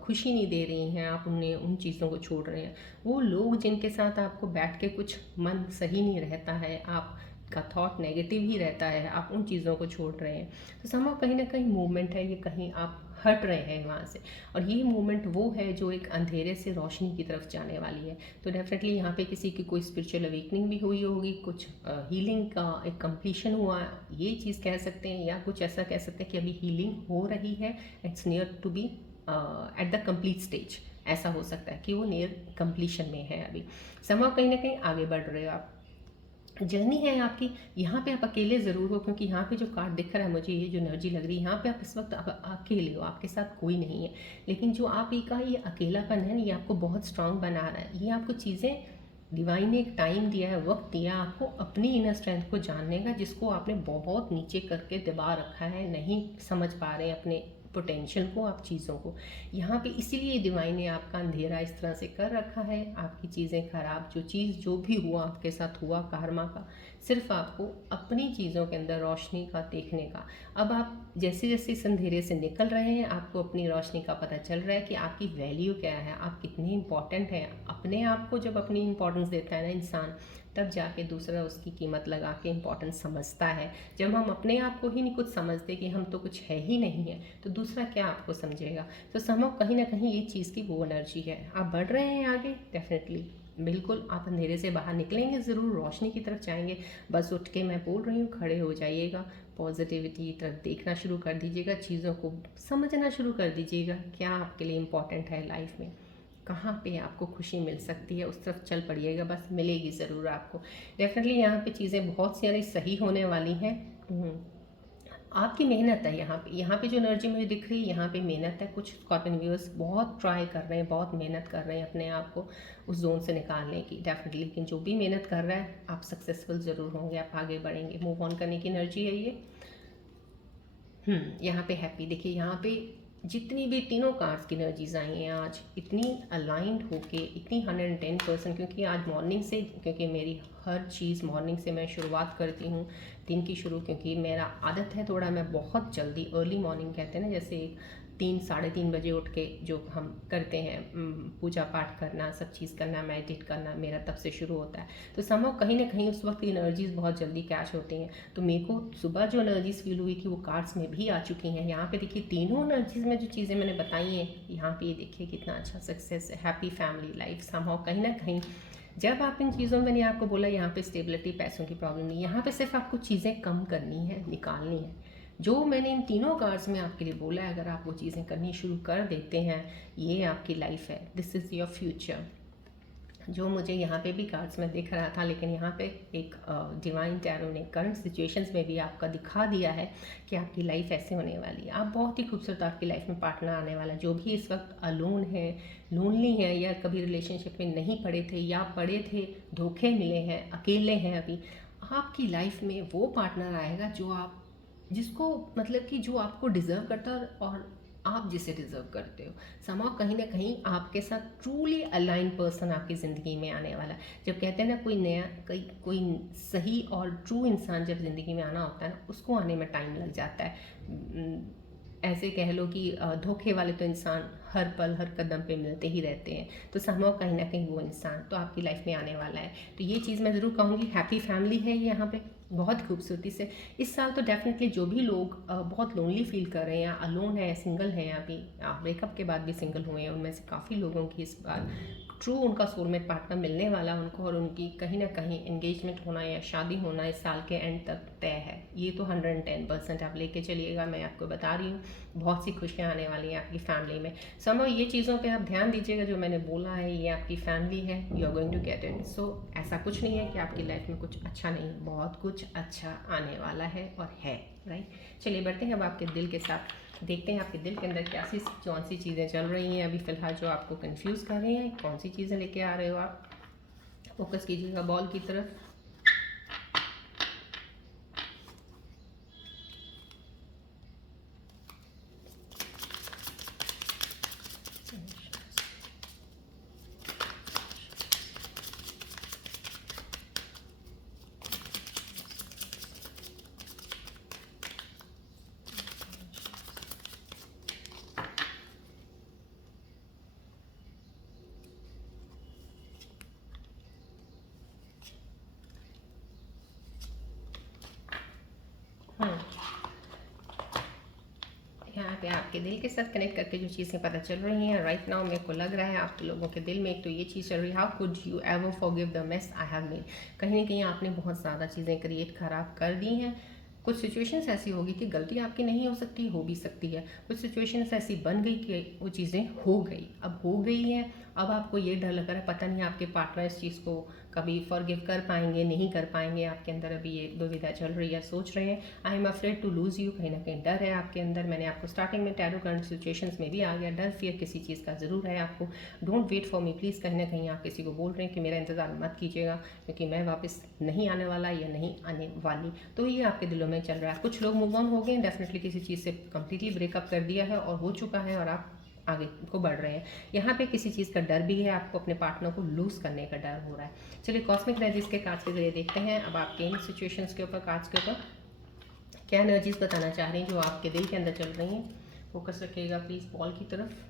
खुशी नहीं दे रही हैं, आप उन चीज़ों को छोड़ रहे हैं। वो लोग जिनके साथ आपको बैठ के कुछ मन सही नहीं रहता है, आप का थॉट नेगेटिव ही रहता है, आप उन चीज़ों को छोड़ रहे हैं, तो समां कहीं ना कहीं मूवमेंट है, ये कहीं आप हट रहे हैं वहाँ से। और ये मूवमेंट वो है जो एक अंधेरे से रोशनी की तरफ जाने वाली है। तो डेफिनेटली यहाँ पे किसी की कोई स्पिरिचुअल अवेकनिंग भी हुई होगी, कुछ हीलिंग का एक कंप्लीशन हुआ, ये चीज़ कह सकते हैं, या कुछ ऐसा कह सकते हैं कि अभी हीलिंग हो रही है, it's near to be at the complete stage. ऐसा हो सकता है कि वो नियर कंप्लीशन में है अभी। समां कहीं ना कहीं आगे बढ़ रहे हो आप, जर्नी है आपकी। यहाँ पे आप अकेले ज़रूर हो, क्योंकि यहाँ पे जो कार्ड दिख रहा है मुझे, ये जो एनर्जी लग रही है, यहाँ पे आप इस वक्त अकेले हो, आपके साथ कोई नहीं है। लेकिन जो आप ही का ये अकेलापन है ना, ये आपको बहुत स्ट्रांग बना रहा है। ये आपको चीज़ें डिवाइन ने एक टाइम दिया है, वक्त दिया आपको अपनी इनर स्ट्रेंथ को जानने का, जिसको आपने बहुत नीचे करके दबा रखा है, नहीं समझ पा रहे हैं अपने पोटेंशियल को, आप चीज़ों को। यहाँ पे इसीलिए डिवाइन ने आपका अंधेरा इस तरह से कर रखा है, आपकी चीज़ें खराब, जो भी हुआ आपके साथ हुआ कार्मा का, सिर्फ आपको अपनी चीज़ों के अंदर रोशनी का देखने का। अब आप जैसे जैसे इस अंधेरे से निकल रहे हैं, आपको अपनी रोशनी का पता चल रहा है कि आपकी वैल्यू क्या है, आप कितने इंपॉर्टेंट हैं। अपने आप को जब अपनी इंपॉर्टेंस देता है ना इंसान, तब जाके दूसरा उसकी कीमत लगा के इंपॉर्टेंस समझता है। जब हम अपने आप को ही नहीं कुछ समझते कि हम तो कुछ है ही नहीं है, तो दूसरा क्या आपको समझेगा। तो समझो कहीं ना कहीं ये चीज़ की वो एनर्जी है, आप बढ़ रहे हैं आगे, डेफिनेटली बिल्कुल आप अंधेरे से बाहर निकलेंगे, ज़रूर रोशनी की तरफ जाएंगे। बस उठ के मैं बोल रही हूँ, खड़े हो जाइएगा, पॉजिटिविटी की तरफ देखना शुरू कर दीजिएगा, चीज़ों को समझना शुरू कर दीजिएगा, क्या आपके लिए इम्पोर्टेंट है लाइफ में, कहाँ पे आपको खुशी मिल सकती है, उस तरफ चल पड़िएगा, बस मिलेगी ज़रूर आपको। डेफिनेटली यहाँ पे चीज़ें बहुत सारी सही होने वाली हैं। आपकी मेहनत है यहाँ पे जो एनर्जी मुझे दिख रही है, यहाँ पे मेहनत है। कुछ स्कॉर्पियन व्यूअर्स बहुत ट्राई कर रहे हैं, बहुत मेहनत कर रहे हैं अपने आप को उस जोन से निकालने की, डेफिनेटली। लेकिन जो भी मेहनत कर रहा है, आप सक्सेसफुल ज़रूर होंगे, आप आगे बढ़ेंगे, मूव ऑन करने की एनर्जी है ये। यहाँ पे हैप्पी देखिए, यहाँ पे जितनी भी तीनों कार्ड्स की एनर्जीज आई हैं आज, इतनी अलाइंड होके, इतनी 110%, क्योंकि आज मॉर्निंग से, क्योंकि मेरी हर चीज़ मॉर्निंग से मैं शुरुआत करती हूँ दिन की शुरू, क्योंकि मेरा आदत है थोड़ा, मैं बहुत जल्दी अर्ली मॉर्निंग कहते हैं ना, जैसे 3-3:30 बजे उठ के जो हम करते हैं, पूजा पाठ करना, सब चीज़ करना, मेडिटेट करना, मेरा तब से शुरू होता है। तो समझो कहीं ना कहीं उस वक्त की एनर्जीज़ बहुत जल्दी कैच होती हैं। तो मेरे को सुबह जो एनर्जीज़ फील हुई थी, वो कार्ड्स में भी आ चुकी हैं। यहाँ पे देखिए तीनों एनर्जीज़ में जो चीज़ें मैंने बताई हैं, यहाँ पे ये देखिए कितना अच्छा सक्सेस, हैप्पी फैमिली लाइफ। समझो कहीं ना कहीं जब आप इन चीज़ों में, मैंने आपको बोला यहाँ पे स्टेबिलिटी, पैसों की प्रॉब्लम नहीं, यहाँ पे सिर्फ आपको चीज़ें कम करनी है, निकालनी है। जो मैंने इन तीनों कार्ड्स में आपके लिए बोला है, अगर आप वो चीज़ें करनी शुरू कर देते हैं, ये आपकी लाइफ है, दिस इज़ योर फ्यूचर। जो मुझे यहाँ पे भी कार्ड्स में दिख रहा था, लेकिन यहाँ पे एक डिवाइन टैरो ने करंट सिचुएशंस में भी आपका दिखा दिया है कि आपकी लाइफ ऐसे होने वाली है। आप बहुत ही खूबसूरत, आपकी लाइफ में पार्टनर आने वाला है। जो भी इस वक्त अलोन है, लोनली है, या कभी रिलेशनशिप में नहीं पड़े थे, या पड़े थे, धोखे मिले हैं, अकेले हैं अभी, आपकी लाइफ में वो पार्टनर आएगा जो आप, जिसको मतलब कि जो आपको डिज़र्व करता है और आप जिसे डिज़र्व करते हो। समाव कहीं ना कहीं आपके साथ ट्रूली अलाइन पर्सन आपकी ज़िंदगी में आने वाला है। जब कहते हैं ना कोई नया कोई सही और ट्रू इंसान जब ज़िंदगी में आना होता है ना, उसको आने में टाइम लग जाता है। ऐसे कह लो कि धोखे वाले तो इंसान हर पल हर कदम पे मिलते ही रहते हैं, तो समहाउ कहीं ना कहीं वो इंसान तो आपकी लाइफ में आने वाला है। तो ये चीज़ मैं ज़रूर कहूँगी, हैप्पी फैमिली है ये यहाँ पे बहुत खूबसूरती से। इस साल तो डेफिनेटली जो भी लोग बहुत लोनली फील कर रहे हैं या अलोन है, सिंगल हैं, अभी ब्रेकअप के बाद भी सिंगल हुए हैं, उनमें से काफ़ी लोगों की इस बार ट्रू उनका सोलमेट पार्टनर मिलने वाला उनको, और उनकी कहीं ना कहीं एंगेजमेंट होना या शादी होना इस साल के एंड तक तय है। ये तो 110% आप लेके चलिएगा, मैं आपको बता रही हूँ। बहुत सी खुशियाँ आने वाली हैं आपकी फैमिली में। समझो ये चीज़ों पे आप ध्यान दीजिएगा, जो मैंने बोला है ये आपकी फैमिली है, you are going to get it. So ऐसा कुछ नहीं है कि आपकी लाइफ में कुछ अच्छा नहीं, बहुत कुछ अच्छा आने वाला है और है, राइट। चलिए बढ़ते हैं अब आपके दिल के साथ, देखते हैं आपके दिल के अंदर क्या सी कौन सी चीज़ें चल रही हैं अभी फ़िलहाल जो आपको कंफ्यूज कर रही हैं। कौन सी चीज़ें लेके आ रहे हो आप, फोकस कीजिएगा बॉल की तरफ। यहाँ पे आपके दिल के साथ कनेक्ट करके जो चीज़ें पता चल रही हैं राइट नाउ, मेरे को लग रहा है आप लोगों के दिल में एक तो ये चीज़ चल रही है, how could you ever forgive the mess I have made. कहीं ना कहीं आपने बहुत ज़्यादा चीज़ें क्रिएट खराब कर दी हैं। कुछ सिचुएशंस ऐसी होगी कि गलती आपकी नहीं हो सकती, हो भी सकती है। कुछ सिचुएशंस ऐसी बन गई कि वो चीज़ें हो गई, अब हो गई हैं। अब आपको ये डर लग रहा है, पता नहीं आपके पार्टनर इस चीज़ को कभी फॉरगिव कर पाएंगे, नहीं कर पाएंगे। आपके अंदर अभी ये दुविधा चल रही है, सोच रहे हैं I am afraid to lose you. कहीं ना कहीं डर है आपके अंदर। मैंने आपको स्टार्टिंग में टैरो करंट सिचुएशंस में भी आ गया, डर फियर किसी चीज़ का ज़रूर है आपको। Don't wait for me please. कहीं ना कहीं आप किसी को बोल रहे हैं कि मेरा इंतज़ार मत कीजिएगा, क्योंकि मैं वापस नहीं आने वाला या नहीं आने वाली। तो ये आपके दिलों में चल रहा है। कुछ लोग मूव ऑन हो गए, डेफिनेटली किसी चीज़ से कंप्लीटली ब्रेकअप कर दिया है और हो चुका है, और आप आगे को बढ़ रहे हैं। यहाँ पे किसी चीज़ का डर भी है, आपको अपने पार्टनर को लूज़ करने का डर हो रहा है। चलिए कॉस्मिक एनर्जीज के कार्ड्स के जरिए देखते हैं अब आपके इन सिचुएशंस के ऊपर, कार्ड्स के ऊपर क्या एनर्जीज बताना चाह रही हैं जो आपके दिल के अंदर चल रही हैं। फोकस रखिएगा प्लीज़ बॉल की तरफ।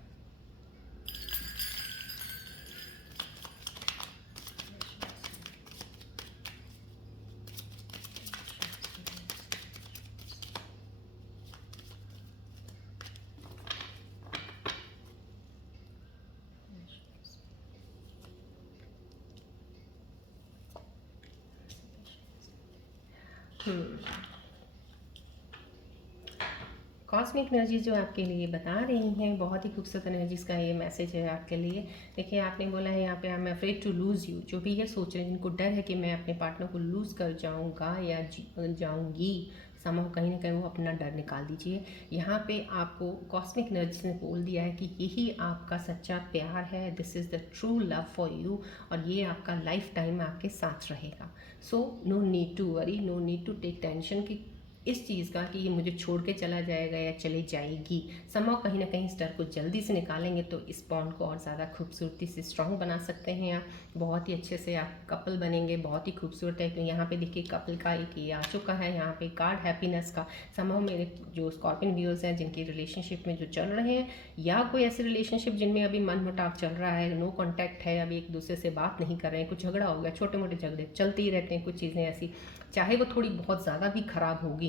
कॉस्मिक एनर्जीज जो आपके लिए बता रही हैं, बहुत ही खूबसूरत एनर्जीज का ये मैसेज है आपके लिए। देखिए आपने बोला है यहाँ पे I am afraid to lose you. जो भी ये सोच रहे हैं, जिनको डर है कि मैं अपने पार्टनर को लूज़ कर जाऊँगा या जाऊँगी, समहाउ कहीं ना कहीं वो अपना डर निकाल दीजिए। यहाँ पे आपको कॉस्मिक एनर्जी ने बोल दिया है कि यही आपका सच्चा प्यार है, this is the true love for you, और ये आपका लाइफ टाइम आपके साथ रहेगा। So no need to worry, no need to take tension कि इस चीज़ का कि ये मुझे छोड़ के चला जाएगा या चली जाएगी। समहाउ कहीं ना कहीं इस डर को जल्दी से निकालेंगे तो इस बॉन्ड को और ज़्यादा खूबसूरती से स्ट्रॉन्ग बना सकते हैं आप। बहुत ही अच्छे से आप कपल बनेंगे, बहुत ही खूबसूरत है। क्योंकि यहाँ पे देखिए कपल का एक ये आ चुका है, यहाँ पे कार्ड हैप्पीनेस का। समहाउ मेरे जो स्कॉर्पियन व्यूअर्स हैं जिनकी रिलेशनशिप में जो चल रहे हैं, या कोई ऐसे रिलेशनशिप जिनमें अभी मनमुटाव चल रहा है, नो कॉन्टैक्ट है, अभी एक दूसरे से बात नहीं कर रहे हैं, कुछ झगड़ा हो गया, छोटे मोटे झगड़े चलते ही रहते हैं, कुछ चीज़ें ऐसी, चाहे वो थोड़ी बहुत ज़्यादा भी ख़राब होंगी,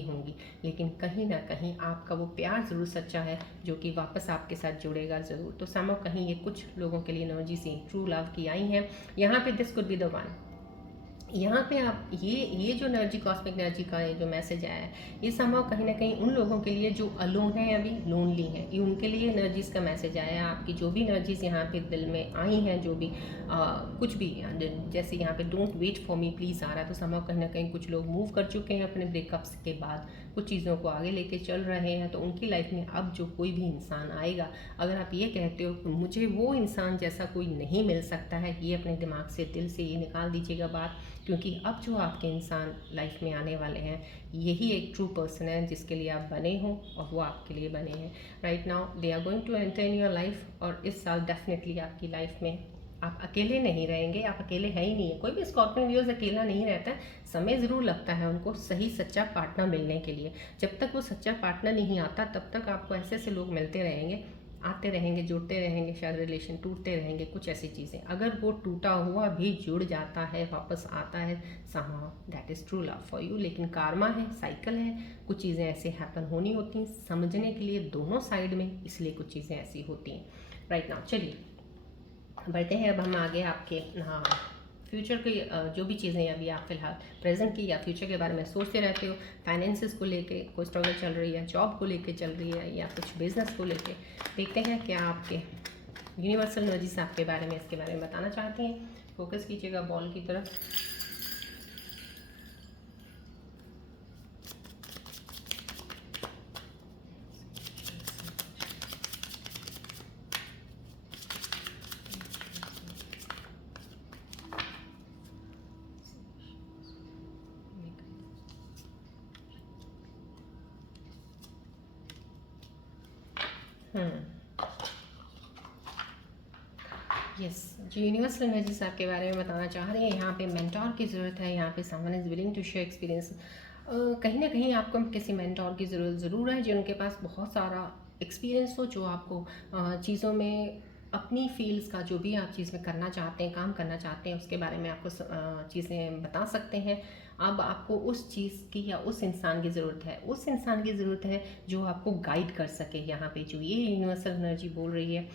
लेकिन कहीं ना कहीं आपका वो प्यार ज़रूर सच्चा है जो कि वापस आपके साथ जुड़ेगा ज़रूर। तो समहाउ कहीं ये कुछ लोगों के लिए एनर्जी सी ट्रू लव की आई हैं यहाँ पे, this could be the one. यहाँ पे आप ये जो एनर्जी, कॉस्मिक एनर्जी का ये जो मैसेज आया है, ये समहाउ कहीं ना कहीं उन लोगों के लिए जो अलोन है, अभी लोनली हैं, ये उनके लिए एनर्जीज का मैसेज आया है। आपकी जो भी एनर्जीज यहाँ पे दिल में आई हैं, जो भी कुछ भी, जैसे यहाँ पे don't wait for me please आ रहा है, तो समहाउ कहीं ना कहीं कुछ लोग मूव कर चुके हैं अपने ब्रेकअप्स के बाद। कुछ चीज़ों को आगे लेके चल रहे हैं, तो उनकी लाइफ में अब जो कोई भी इंसान आएगा, अगर आप ये कहते हो कि मुझे वो इंसान जैसा कोई नहीं मिल सकता है, ये अपने दिमाग से, दिल से ये निकाल दीजिएगा बात, क्योंकि अब जो आपके इंसान लाइफ में आने वाले हैं, यही एक ट्रू पर्सन है जिसके लिए आप बने हो और वो आपके लिए बने हैं। Right now they are going to enter in your life, और इस साल डेफिनेटली आपकी लाइफ में आप अकेले नहीं रहेंगे, आप अकेले है ही नहीं है। कोई भी स्कॉर्पियन व्यूअर्स अकेला नहीं रहता है, समय ज़रूर लगता है उनको सही सच्चा पार्टनर मिलने के लिए। जब तक वो सच्चा पार्टनर नहीं आता, तब तक आपको ऐसे ऐसे लोग मिलते रहेंगे, आते रहेंगे, जुड़ते रहेंगे, शायद रिलेशन टूटते रहेंगे, कुछ ऐसी चीज़ें। अगर वो टूटा हुआ भी जुड़ जाता है, वापस आता है, somehow that is true love for you. लेकिन कारमा है, साइकिल है, कुछ चीज़ें ऐसे हैपन होनी होती हैं समझने के लिए दोनों साइड में, इसलिए कुछ चीज़ें ऐसी होती हैं। राइट नाउ चलिए बढ़ते हैं अब हम आगे आपके हाँ फ्यूचर की जो भी चीज़ें अभी आप फिलहाल प्रेजेंट की या फ्यूचर के बारे में सोचते रहते हो, फाइनेंसिस को लेके कोई स्ट्रगल चल रही है, जॉब को लेके चल रही है, या कुछ बिजनेस को लेके, देखते हैं क्या आपके यूनिवर्सल एनर्जीज आपके बारे में इसके बारे में बताना चाहती हैं। फोकस कीजिएगा बॉल की तरफ। यस, जो यूनिवर्सल एनर्जीज आपके बारे में बताना चाह रही है, यहाँ पे मेंटोर की ज़रूरत है, यहाँ पे someone is willing to share experience. कहीं ना कहीं आपको किसी मेंटोर की ज़रूरत ज़रूर है, जिनके पास बहुत सारा एक्सपीरियंस हो, जो आपको चीज़ों में अपनी फील्ड्स का जो भी आप चीज़ में करना चाहते हैं, काम करना चाहते हैं, उसके बारे में आपको चीज़ें बता सकते हैं। अब आपको उस चीज़ की या उस इंसान की ज़रूरत है, उस इंसान की ज़रूरत है जो आपको गाइड कर सके। यहाँ पे जो ये यूनिवर्सल एनर्जी बोल रही है,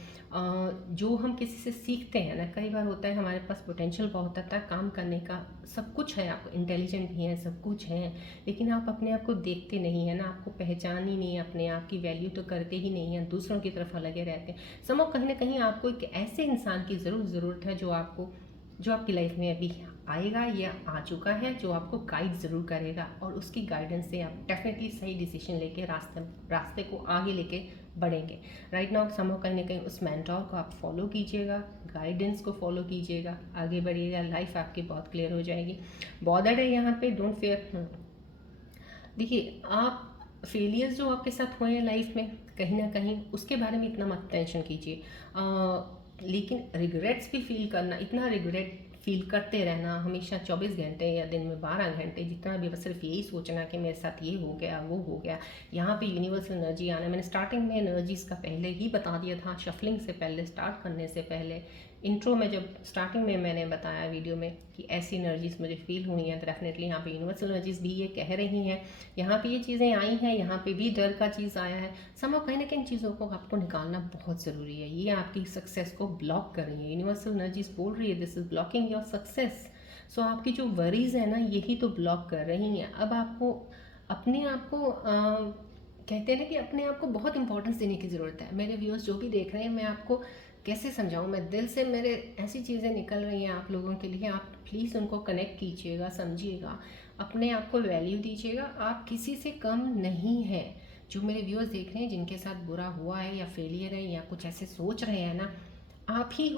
जो हम किसी से सीखते हैं ना, कई बार होता है हमारे पास पोटेंशियल बहुत होता है काम करने का, सब कुछ है, आप इंटेलिजेंट भी हैं, सब कुछ हैं, लेकिन आप अपने आप को देखते नहीं है ना, आपको पहचान ही नहीं है, अपने आप की वैल्यू तो करते ही नहीं है, दूसरों की तरफ लगे रहते हैं। समझो कहीं ना कहीं आपको एक ऐसे इंसान की ज़रूरत है जो आपकी लाइफ में अभी आएगा या आ चुका है, जो आपको गाइड ज़रूर करेगा, और उसकी गाइडेंस से आप डेफिनेटली सही डिसीजन लेके रास्ते को आगे लेके बढ़ेंगे। राइट नाउ समझो कहीं ना कहीं उस मेंटोर को आप फॉलो कीजिएगा, गाइडेंस को फॉलो कीजिएगा, आगे बढ़िएगा, लाइफ आपकी बहुत क्लियर हो जाएगी। बॉदर्ड है यहाँ पे, डोंट फेयर। देखिए, आप फेलियर्स जो आपके साथ हुए हैं लाइफ में, कहीं ना कहीं उसके बारे में इतना मत टेंशन कीजिए, लेकिन रिग्रेट्स भी फील करना, इतना रिग्रेट फील करते रहना हमेशा 24 घंटे या दिन में 12 घंटे, जितना भी, बस सिर्फ यही सोचना कि मेरे साथ ये हो गया वो हो गया। यहाँ पे यूनिवर्सल एनर्जी आना, मैंने स्टार्टिंग में एनर्जीज का पहले ही बता दिया था, शफलिंग से पहले, स्टार्ट करने से पहले, इंट्रो में जब स्टार्टिंग में मैंने बताया वीडियो में कि ऐसी एनर्जीज मुझे फील हुई हैं, तो डेफिनेटली यहाँ पे यूनिवर्सल एनर्जीज भी ये कह रही हैं, यहाँ पे ये चीज़ें आई हैं, यहाँ पे भी डर का चीज़ आया है। समझो कहीं ना कहीं चीज़ों को आपको निकालना बहुत ज़रूरी है, ये आपकी सक्सेस को ब्लॉक कर रही है, यूनिवर्सल एनर्जीज बोल रही है this is blocking your success. So आपकी जो वरीज है ना, यही तो ब्लॉक कर रही हैं। अब आपको अपने आप को कहते हैं ना कि अपने आप को बहुत इंपॉर्टेंस देने की ज़रूरत है। मेरे व्यूअर्स जो भी देख रहे हैं, मैं आपको कैसे समझाऊं, मैं दिल से, मेरे ऐसी चीज़ें निकल रही हैं आप लोगों के लिए, आप प्लीज़ उनको कनेक्ट कीजिएगा, समझिएगा, अपने आप को वैल्यू दीजिएगा। आप किसी से कम नहीं हैं। जो मेरे व्यूअर्स देख रहे हैं, जिनके साथ बुरा हुआ है या फेलियर है या कुछ ऐसे सोच रहे हैं ना, आप ही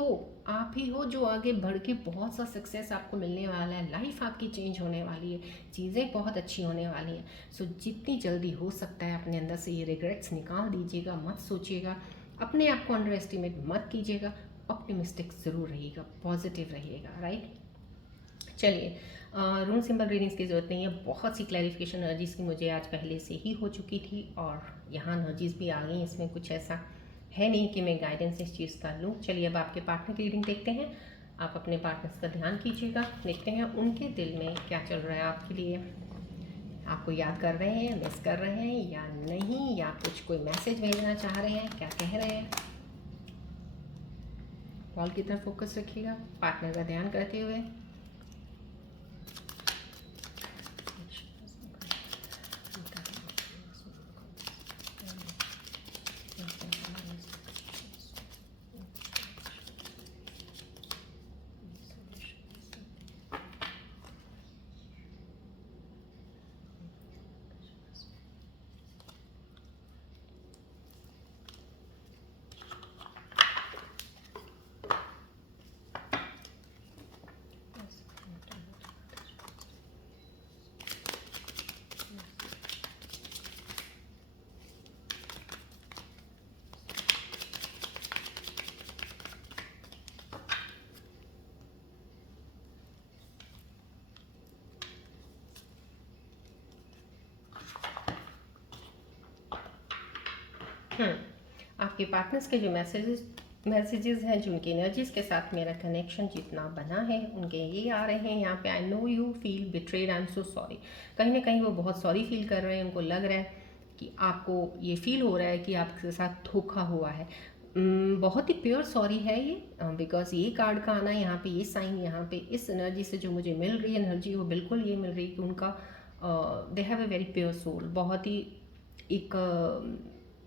हो जो आगे बढ़ के बहुत सा सक्सेस आपको मिलने वाला है, लाइफ आपकी चेंज होने वाली है, चीज़ें बहुत अच्छी होने वाली हैं। सो जितनी जल्दी हो सकता है अपने अंदर से ये रिग्रेट्स निकाल दीजिएगा, मत सोचिएगा, अपने आप को अंडर एस्टिमेट मत कीजिएगा, ऑप्टिमिस्टिक ज़रूर रहिएगा, पॉजिटिव रहिएगा। राइट, चलिए, रूम सिंबल रीडिंग्स की ज़रूरत नहीं है, बहुत सी क्लैरिफिकेशन एनर्जीज़ की मुझे आज पहले से ही हो चुकी थी, और यहाँ एनर्जीज़ भी आ गई, इसमें कुछ ऐसा है नहीं कि मैं गाइडेंस इस चीज़ का लूँ। चलिए अब आपके पार्टनर की रीडिंग देखते हैं। आप अपने पार्टनर्स का ध्यान कीजिएगा, देखते हैं उनके दिल में क्या चल रहा है आपके लिए, आपको याद कर रहे हैं, मिस कर रहे हैं या नहीं, या कुछ कोई मैसेज भेजना चाह रहे हैं, क्या कह रहे हैं। बॉल की तरफ फोकस रखिएगा, पार्टनर का ध्यान करते हुए। आपके पार्टनर्स के जो मैसेजेस हैं, जो उनकी एनर्जीज के साथ मेरा कनेक्शन जितना बना है, उनके ये आ रहे हैं यहाँ पे। I know you feel betrayed, I am so sorry. कहीं ना कहीं वो बहुत सॉरी फील कर रहे हैं, उनको लग रहा है कि आपको ये फील हो रहा है कि आपके साथ धोखा हुआ है। बहुत ही प्योर सॉरी है ये, बिकॉज ये कार्ड का आना यहाँ पे, ये साइन यहाँ पे, इस एनर्जी से जो मुझे मिल रही है एनर्जी, वो बिल्कुल ये मिल रही है कि उनका they have a very pure soul. बहुत ही एक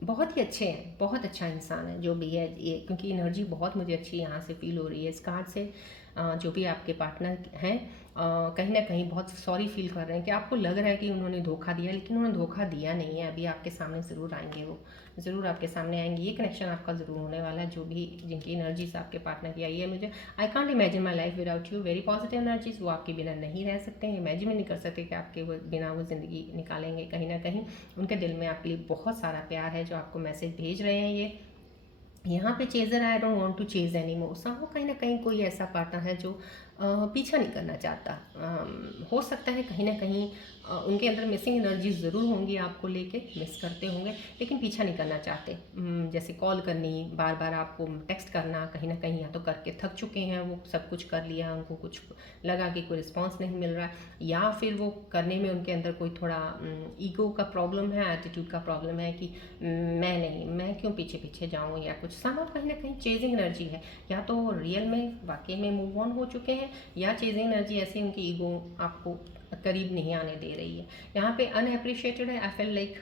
बहुत ही अच्छे हैं, बहुत अच्छा इंसान है जो भी है ये, क्योंकि एनर्जी बहुत मुझे अच्छी यहाँ से फील हो रही है इस कार्ड से। जो भी आपके पार्टनर हैं कहीं ना कहीं बहुत सॉरी फील कर रहे हैं कि आपको लग रहा है कि उन्होंने धोखा दिया, लेकिन उन्होंने धोखा दिया नहीं है। अभी आपके सामने ज़रूर आएंगे, वो ज़रूर आपके सामने आएंगे। ये कनेक्शन आपका ज़रूर होने वाला है, जो भी जिनकी एनर्जी से आपके पार्टनर की आई है। मुझे I can't imagine my life without you, very positive energies. वो आपके बिना नहीं रह सकते हैं, इमेजिन भी नहीं कर सकते कि आपके बिना वो ज़िंदगी निकालेंगे। कहीं ना कहीं उनके दिल में आपके लिए बहुत सारा प्यार है, जो आपको मैसेज भेज रहे हैं ये यहाँ पे। Chaser, I don't want to chase any more. वो कहीं ना कहीं कोई ऐसा पार्टनर है जो पीछा नहीं करना चाहता। हो सकता है कहीं ना कहीं उनके अंदर मिसिंग एनर्जी ज़रूर होंगी, आपको लेके मिस करते होंगे, लेकिन पीछा नहीं करना चाहते। जैसे कॉल करनी, बार बार आपको टेक्स्ट करना, कहीं ना कहीं या तो करके थक चुके हैं, वो सब कुछ कर लिया, उनको कुछ लगा कि कोई रिस्पॉन्स नहीं मिल रहा है, या फिर वो करने में उनके अंदर कोई थोड़ा ईगो का प्रॉब्लम है, एटीट्यूड का प्रॉब्लम है कि मैं नहीं, मैं क्यों पीछे पीछे जाऊँ, या कुछ समा कहीं ना कहीं चेजिंग एनर्जी है। या तो रियल में वाकई में मूव ऑन हो चुके हैं, या चेजिंग एनर्जी ऐसे उनकी ईगो आपको करीब नहीं आने दे रही है। यहाँ पे अनएप्रिशिएटेड है, I feel like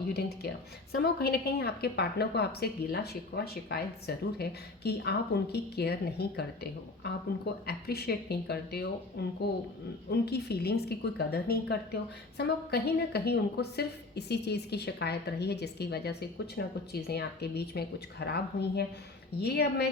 you didn't care. Somehow कहीं ना कहीं आपके पार्टनर को आपसे गिला शिकवा शिकायत ज़रूर है कि आप उनकी केयर नहीं करते हो, आप उनको अप्रिशिएट नहीं करते हो, उनको उनकी फीलिंग्स की कोई कदर नहीं करते हो। समहाउ कहीं ना कहीं उनको सिर्फ इसी चीज़ की शिकायत रही है, जिसकी वजह से कुछ ना कुछ चीज़ें आपके बीच में कुछ ख़राब हुई हैं। ये अब मैं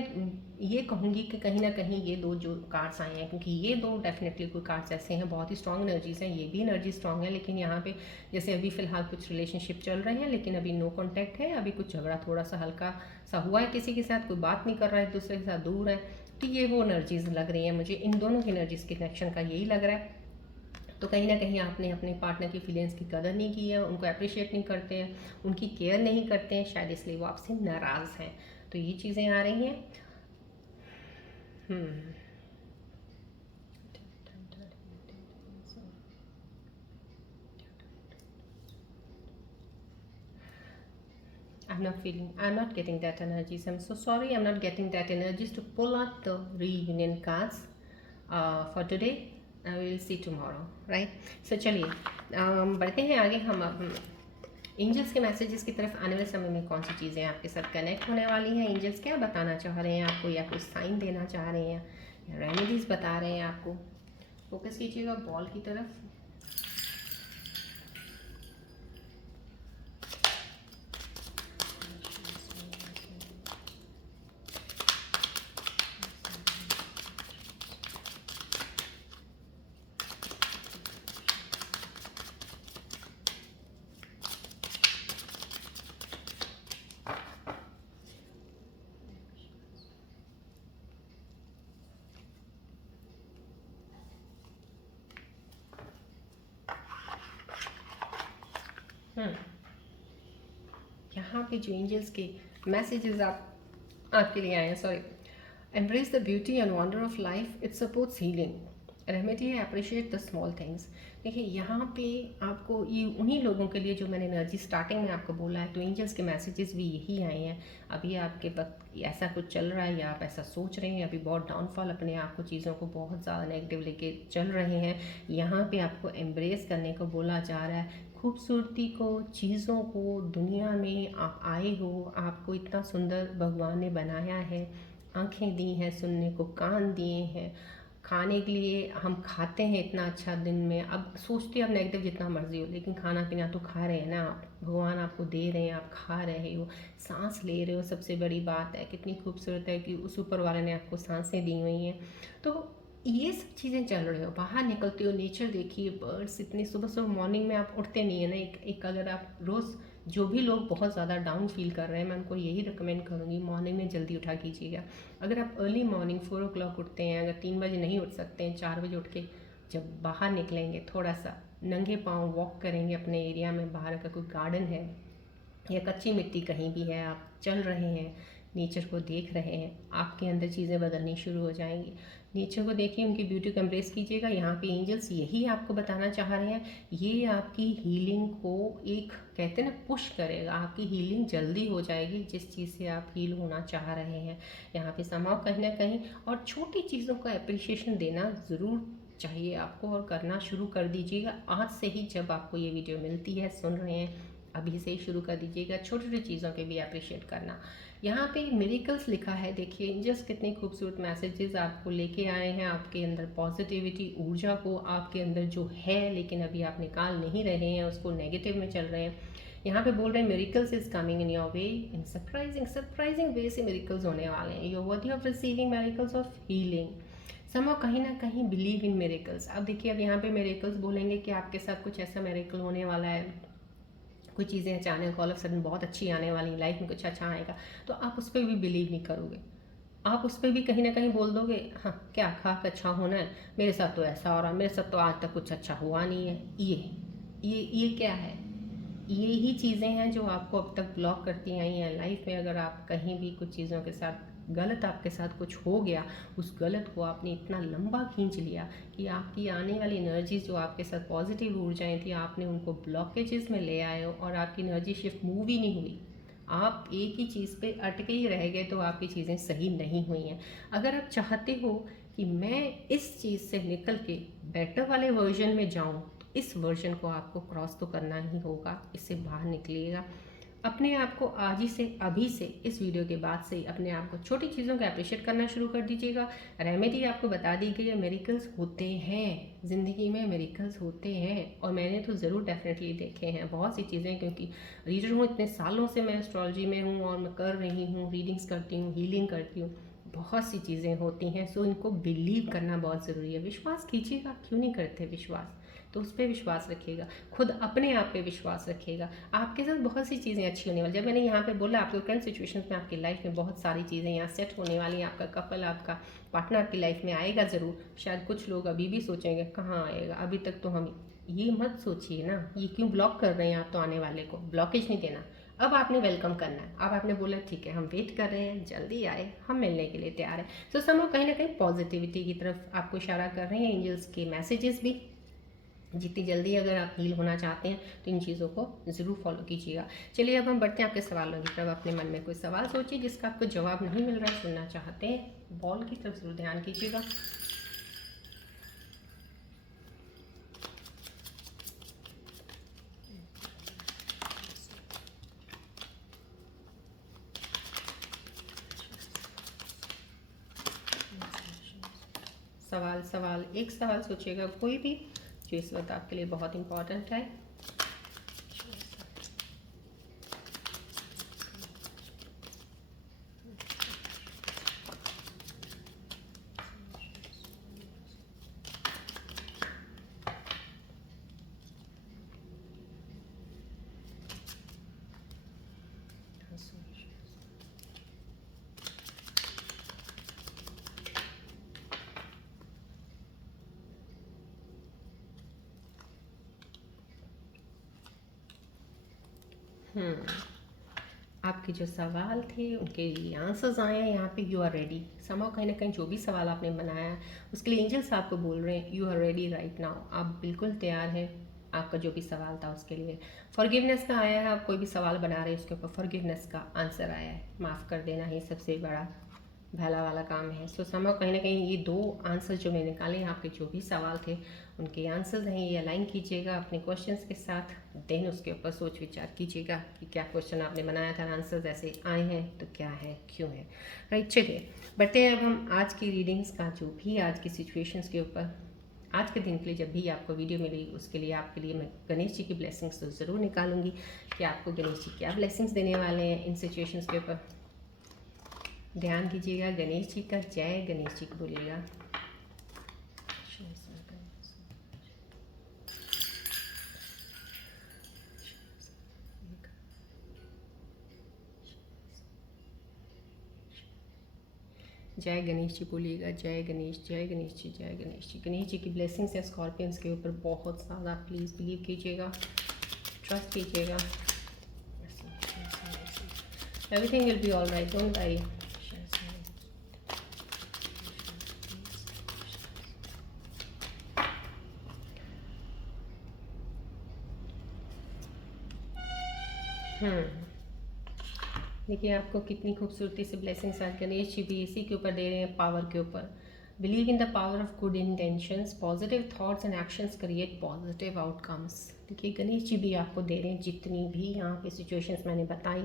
ये कहूँगी कि कहीं ना कहीं ये दो जो कार्ड्स आए हैं, क्योंकि ये दो डेफिनेटली कोई कार्ड्स ऐसे हैं, बहुत ही स्ट्रॉन्ग एनर्जीज हैं, ये भी एनर्जी स्ट्रॉन्ग है, लेकिन यहाँ पे जैसे अभी फ़िलहाल कुछ रिलेशनशिप चल रहे हैं, लेकिन अभी नो कॉन्टैक्ट है, अभी कुछ झगड़ा थोड़ा सा हल्का सा हुआ है किसी के साथ, कोई बात नहीं कर रहा है, एक दूसरे के साथ दूर है। तो ये वो एनर्जीज लग रही हैं मुझे, इन दोनों की एनर्जीज के कनेक्शन का यही लग रहा है। तो कहीं ना कहीं आपने अपने पार्टनर की फीलिंग्स की कदर नहीं की है, उनको अप्रिशिएट नहीं करते हैं, उनकी केयर नहीं करते हैं, शायद इसलिए वो आपसे नाराज़ हैं। तो ये चीज़ें आ रही हैं। I'm not getting that energies. I'm so sorry, I'm not getting that energies to pull out the reunion cards for today. We will see tomorrow, right? So चलिए बढ़ते हैं आगे। हम एंजल्स के मैसेजेस की तरफ आने वाले समय में कौन सी चीज़ें आपके साथ कनेक्ट होने वाली हैं, एंजल्स क्या बताना चाह रहे हैं आपको, या कुछ साइन देना चाह रहे हैं, या रेमेडीज़ बता रहे हैं आपको। फोकस कीजिएगा बॉल की तरफ। यहाँ पे जो एंजल्स के मैसेजेस आपके लिए आए हैं, sorry. Embrace the beauty and wonder of life, it supports healing. Remedy है अप्रिशिएट द स्मॉल थिंग्स। देखिए यहाँ पे आपको ये उन्हीं लोगों के लिए जो मैंने एनर्जी स्टार्टिंग में आपको बोला है, तो एंजल्स के मैसेजेस भी यही आए हैं। अभी आपके वक्त ऐसा कुछ चल रहा है, या आप ऐसा सोच रहे हैं, अभी बहुत डाउनफॉल, अपने आप को चीज़ों को बहुत ज़्यादा नेगेटिव लेके चल रहे हैं, यहाँ पे आपको एम्ब्रेस करने को बोला जा रहा है। खूबसूरती को, चीज़ों को, दुनिया में आप आए हो, आपको इतना सुंदर भगवान ने बनाया है, आँखें दी हैं, सुनने को कान दिए हैं, खाने के लिए हम खाते हैं इतना अच्छा दिन में। अब सोचते हैं अब नेगेटिव जितना मर्जी हो, लेकिन खाना पीना तो खा रहे हैं ना आप, भगवान आपको दे रहे हैं, आप खा रहे हो, सांस ले रहे हो, सबसे बड़ी बात है। कितनी खूबसूरत है कि उस ऊपर वाले ने आपको सांसें दी हुई हैं। तो ये सब चीज़ें चल रही हो, बाहर निकलते हो, नेचर देखिए, बर्ड्स इतनी सुबह सुबह मॉर्निंग में आप उठते नहीं है ना, एक अगर आप रोज़, जो भी लोग बहुत ज़्यादा डाउन फील कर रहे हैं, मैं उनको यही रिकमेंड करूँगी मॉर्निंग में जल्दी उठा कीजिएगा। अगर आप अर्ली मॉर्निंग 4 o'clock उठते हैं, अगर 3 बजे नहीं उठ सकते हैं, 4 बजे उठ के जब बाहर निकलेंगे, थोड़ा सा नंगे पाँव वॉक करेंगे अपने एरिया में, बाहर का कोई गार्डन है, या कच्ची मिट्टी कहीं भी है, आप चल रहे हैं, नेचर को देख रहे हैं, आपके अंदर चीज़ें बदलनी शुरू हो जाएंगी। नेचर को देखिए, उनकी ब्यूटी को एम्ब्रेस कीजिएगा। यहाँ पे एंजल्स यही आपको बताना चाह रहे हैं, ये आपकी हीलिंग को एक कहते हैं ना पुश करेगा, आपकी हीलिंग जल्दी हो जाएगी जिस चीज़ से आप हील होना चाह रहे हैं। यहाँ पे समाव कहीं ना कहीं, और छोटी चीज़ों का अप्रिशिएशन देना ज़रूर चाहिए आपको, और करना शुरू कर दीजिएगा आज से ही। जब आपको ये वीडियो मिलती है, सुन रहे हैं, अभी से ही शुरू कर दीजिएगा छोटी छोटी चीज़ों के भी अप्रिशिएट करना। यहाँ पे मिरेकल्स लिखा है, देखिए एंजल्स कितने खूबसूरत मैसेजेस आपको लेके आए हैं, आपके अंदर पॉजिटिविटी ऊर्जा को, आपके अंदर जो है लेकिन अभी आप निकाल नहीं रहे हैं, उसको नेगेटिव में चल रहे हैं। यहाँ पे बोल रहे हैं miracles is coming in your way in surprising way से मिरेकल्स होने वाले हैं। You are worthy of receiving miracles of healing. समझो कहीं ना कहीं बिलीव इन मिरेकल्स। अब देखिए, अब यहाँ पे मिरेकल्स बोलेंगे कि आपके साथ कुछ ऐसा मिरेकल होने वाला है, कोई चीज़ें अचानक ऑल ऑफ सडन बहुत अच्छी आने वाली, लाइफ में कुछ अच्छा आएगा, तो आप उस पर भी बिलीव नहीं करोगे। आप उस पर भी कहीं ना कहीं बोल दोगे, हाँ क्या खाक अच्छा होना है, मेरे साथ तो ऐसा हो रहा, मेरे साथ तो आज तक कुछ अच्छा हुआ नहीं है। ये क्या है? ये ही चीज़ें हैं जो आपको अब तक ब्लॉक करती आई हैं लाइफ में। अगर आप कहीं भी कुछ चीज़ों के साथ गलत, आपके साथ कुछ हो गया, उस गलत को आपने इतना लंबा खींच लिया कि आपकी आने वाली एनर्जी जो आपके साथ पॉजिटिव ऊर्जाएं थी, आपने उनको ब्लॉकेजेस में ले आए हो और आपकी एनर्जी शिफ्ट मूव ही नहीं हुई। आप एक ही चीज़ पे अटके ही रह गए, तो आपकी चीज़ें सही नहीं हुई हैं। अगर आप चाहते हो कि मैं इस चीज़ से निकल के बेटर वाले वर्जन में जाऊं, तो इस वर्जन को आपको क्रॉस तो करना ही होगा, इससे बाहर निकलिएगा। अपने आप को आज ही से, अभी से, इस वीडियो के बाद से ही अपने आप को छोटी चीज़ों का अप्रिशिएट करना शुरू कर दीजिएगा। रेमेडी आपको बता दी गई है, मेरिकल्स होते हैं ज़िंदगी में, मेरिकल्स होते हैं, और मैंने तो ज़रूर डेफिनेटली देखे हैं बहुत सी चीज़ें, क्योंकि रीडर हूँ, इतने सालों से मैं एस्ट्रोलॉजी में हूँ और मैं कर रही हूँ, रीडिंग्स करती हूँ, हीलिंग करती हूँ, बहुत सी चीज़ें होती हैं। सो इनको बिलीव करना बहुत ज़रूरी है। विश्वास कीजिएगा, क्यों नहीं करते विश्वास? तो उस पर विश्वास रखिएगा, खुद अपने आप पे विश्वास रखिएगा। आपके साथ बहुत सी चीज़ें अच्छी होने वाली। जब मैंने यहाँ पे बोला आपको करंट सिचुएशंस में आपकी लाइफ में बहुत सारी चीज़ें यहाँ सेट होने वाली हैं, आपका कपल, आपका पार्टनर आपकी लाइफ में आएगा ज़रूर। शायद कुछ लोग अभी भी सोचेंगे कहाँ आएगा, अभी तक तो हम, ये मत सोचिए ना, ये क्यों ब्लॉक कर रहे हैं आप? तो आने वाले को ब्लॉकेज नहीं देना, अब आपने वेलकम करना है। अब आपने बोला ठीक है हम वेट कर रहे हैं, जल्दी आए, हम मिलने के लिए तैयार हैं। सो समझो कहीं ना कहीं पॉजिटिविटी की तरफ आपको इशारा कर रहे हैं एंजल्स के मैसेजेस भी। जितनी जल्दी अगर आप हील होना चाहते हैं तो इन चीज़ों को ज़रूर फॉलो कीजिएगा। चलिए अब हम बढ़ते हैं आपके सवालों की तरफ। अपने मन में कोई सवाल सोचिए जिसका आपको जवाब नहीं मिल रहा है, सुनना चाहते हैं, बॉल की तरफ ज़रूर ध्यान कीजिएगा। सवाल एक सवाल सोचिएगा कोई भी, जो इस वक्त आपके लिए बहुत इंपॉर्टेंट है। आपके जो सवाल थे उनके आंसर्स आए हैं यहाँ पे। You are ready. समाव कहीं ना कहीं जो भी सवाल आपने बनाया उसके लिए एंजल्स आपको बोल रहे हैं you are ready right now. आप बिल्कुल तैयार हैं आपका जो भी सवाल था उसके लिए। फॉरगिवनेस का आया है, आप कोई भी सवाल बना रहे हैं उसके ऊपर फॉरगिवनेस का आंसर आया है। माफ़ कर देना ही सबसे बड़ा भला वाला काम है। सो समाव कहीं ना कहीं ये दो आंसर जो मैंने निकाले हैं, आपके जो भी सवाल थे उनके आंसर्स हैं, ये अलाइन कीजिएगा अपने क्वेश्चंस के साथ। देन उसके ऊपर सोच विचार कीजिएगा कि क्या क्वेश्चन आपने बनाया था, आंसर्स ऐसे आए हैं तो क्या है, क्यों है, राइट। चलिए बढ़ते हैं अब हम आज की रीडिंग्स का, जो भी आज की सिचुएशंस के ऊपर आज के दिन के लिए जब भी आपको वीडियो मिली उसके लिए आपके लिए मैं गणेश जी की ब्लेसिंग्स तो ज़रूर निकालूंगी कि आपको गणेश जी क्या ब्लेसिंग्स देने वाले हैं इन सिचुएशंस के ऊपर। ध्यान दीजिएगा गणेश जी का, जय गणेश जी को बोलिएगा। जय गणेश जी बोलिएगा, जय गणेश, जय गणेश जी, जय गणेश जी। गणेश जी की ब्लेसिंग्स है स्कॉर्पियंस के ऊपर बहुत ज़्यादा, प्लीज़ बिलीव कीजिएगा, ट्रस्ट कीजिएगा। Everything will be all right. Don't worry. देखिए आपको कितनी खूबसूरती से ब्लेसिंग्स आज गणेश जी भी इसी के ऊपर दे रहे हैं, पावर के ऊपर। Believe in the power of good intentions, positive thoughts and actions create positive outcomes. देखिए गणेश जी भी आपको दे रहे हैं, जितनी भी यहाँ पे सिचुएशंस मैंने बताई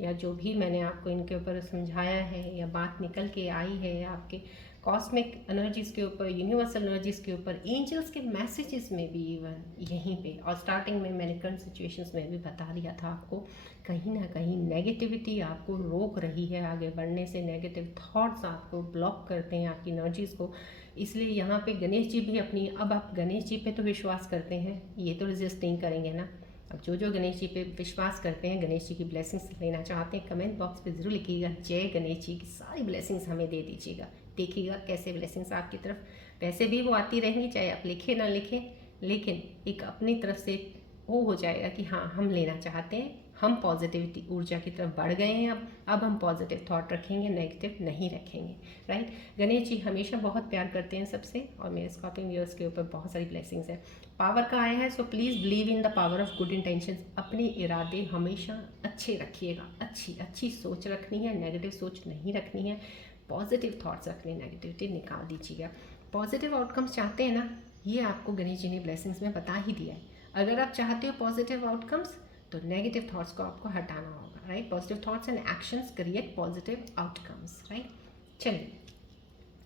या जो भी मैंने आपको इनके ऊपर समझाया है या बात निकल के आई है आपके कॉस्मिक एनर्जीज़ के ऊपर, यूनिवर्सल एनर्जीज़ के ऊपर, एंजल्स के मैसेजेस में भी इवन यहीं पे, और स्टार्टिंग में मैंने करंट सिचुएशंस में भी बता दिया था आपको, कहीं ना कहीं नेगेटिविटी आपको रोक रही है आगे बढ़ने से, नेगेटिव थॉट्स आपको ब्लॉक करते हैं आपकी एनर्जीज़ को। इसलिए यहाँ पे गणेश जी भी अपनी, अब आप गणेश जी पे तो विश्वास करते हैं, ये तो रेजिस्ट नहीं करेंगे ना। अब जो गणेश जी पे विश्वास करते हैं, गणेश जी की ब्लेसिंग्स लेना चाहते हैं, कमेंट बॉक्स पे ज़रूर लिखिएगा जय गणेश जी की सारी ब्लेसिंग्स हमें दे दीजिएगा। देखिएगा कैसे ब्लेसिंग्स आपकी तरफ, वैसे भी वो आती रहेंगी चाहे आप लिखें ना लिखें, लेकिन एक अपनी तरफ से वो हो जाएगा कि हाँ हम लेना चाहते हैं, हम पॉजिटिविटी ऊर्जा की तरफ बढ़ गए हैं। अब हम पॉजिटिव थॉट रखेंगे, नेगेटिव नहीं रखेंगे, राइट। गणेश जी हमेशा बहुत प्यार करते हैं सबसे, और मेरे स्कॉर्पियो व्यूअर्स के ऊपर बहुत सारी ब्लेसिंग्स है, पावर का आया है। So please believe in the power of good intention. अपने इरादे हमेशा अच्छे रखिएगा, अच्छी सोच रखनी है, नेगेटिव सोच नहीं रखनी है, पॉजिटिव थॉट्स रखने, नेगेटिविटी निकाल दीजिएगा। पॉजिटिव आउटकम्स चाहते हैं ना, ये आपको गणेश जी ने ब्लेसिंग्स में बता ही दिया है। अगर आप चाहते हो पॉजिटिव आउटकम्स तो नेगेटिव थॉट्स को आपको हटाना होगा, right. Positive thoughts and actions create positive outcomes, right. चलिए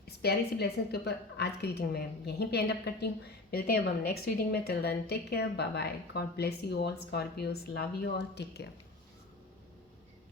इस प्यारी सी ब्लेसिंग के ऊपर आज की रीडिंग मैं यहीं पे एंड अप करती हूँ। मिलते हैं अब हम नेक्स्ट रीडिंग में। Till then take care, bye bye, God bless you all Scorpios, love you all, take care.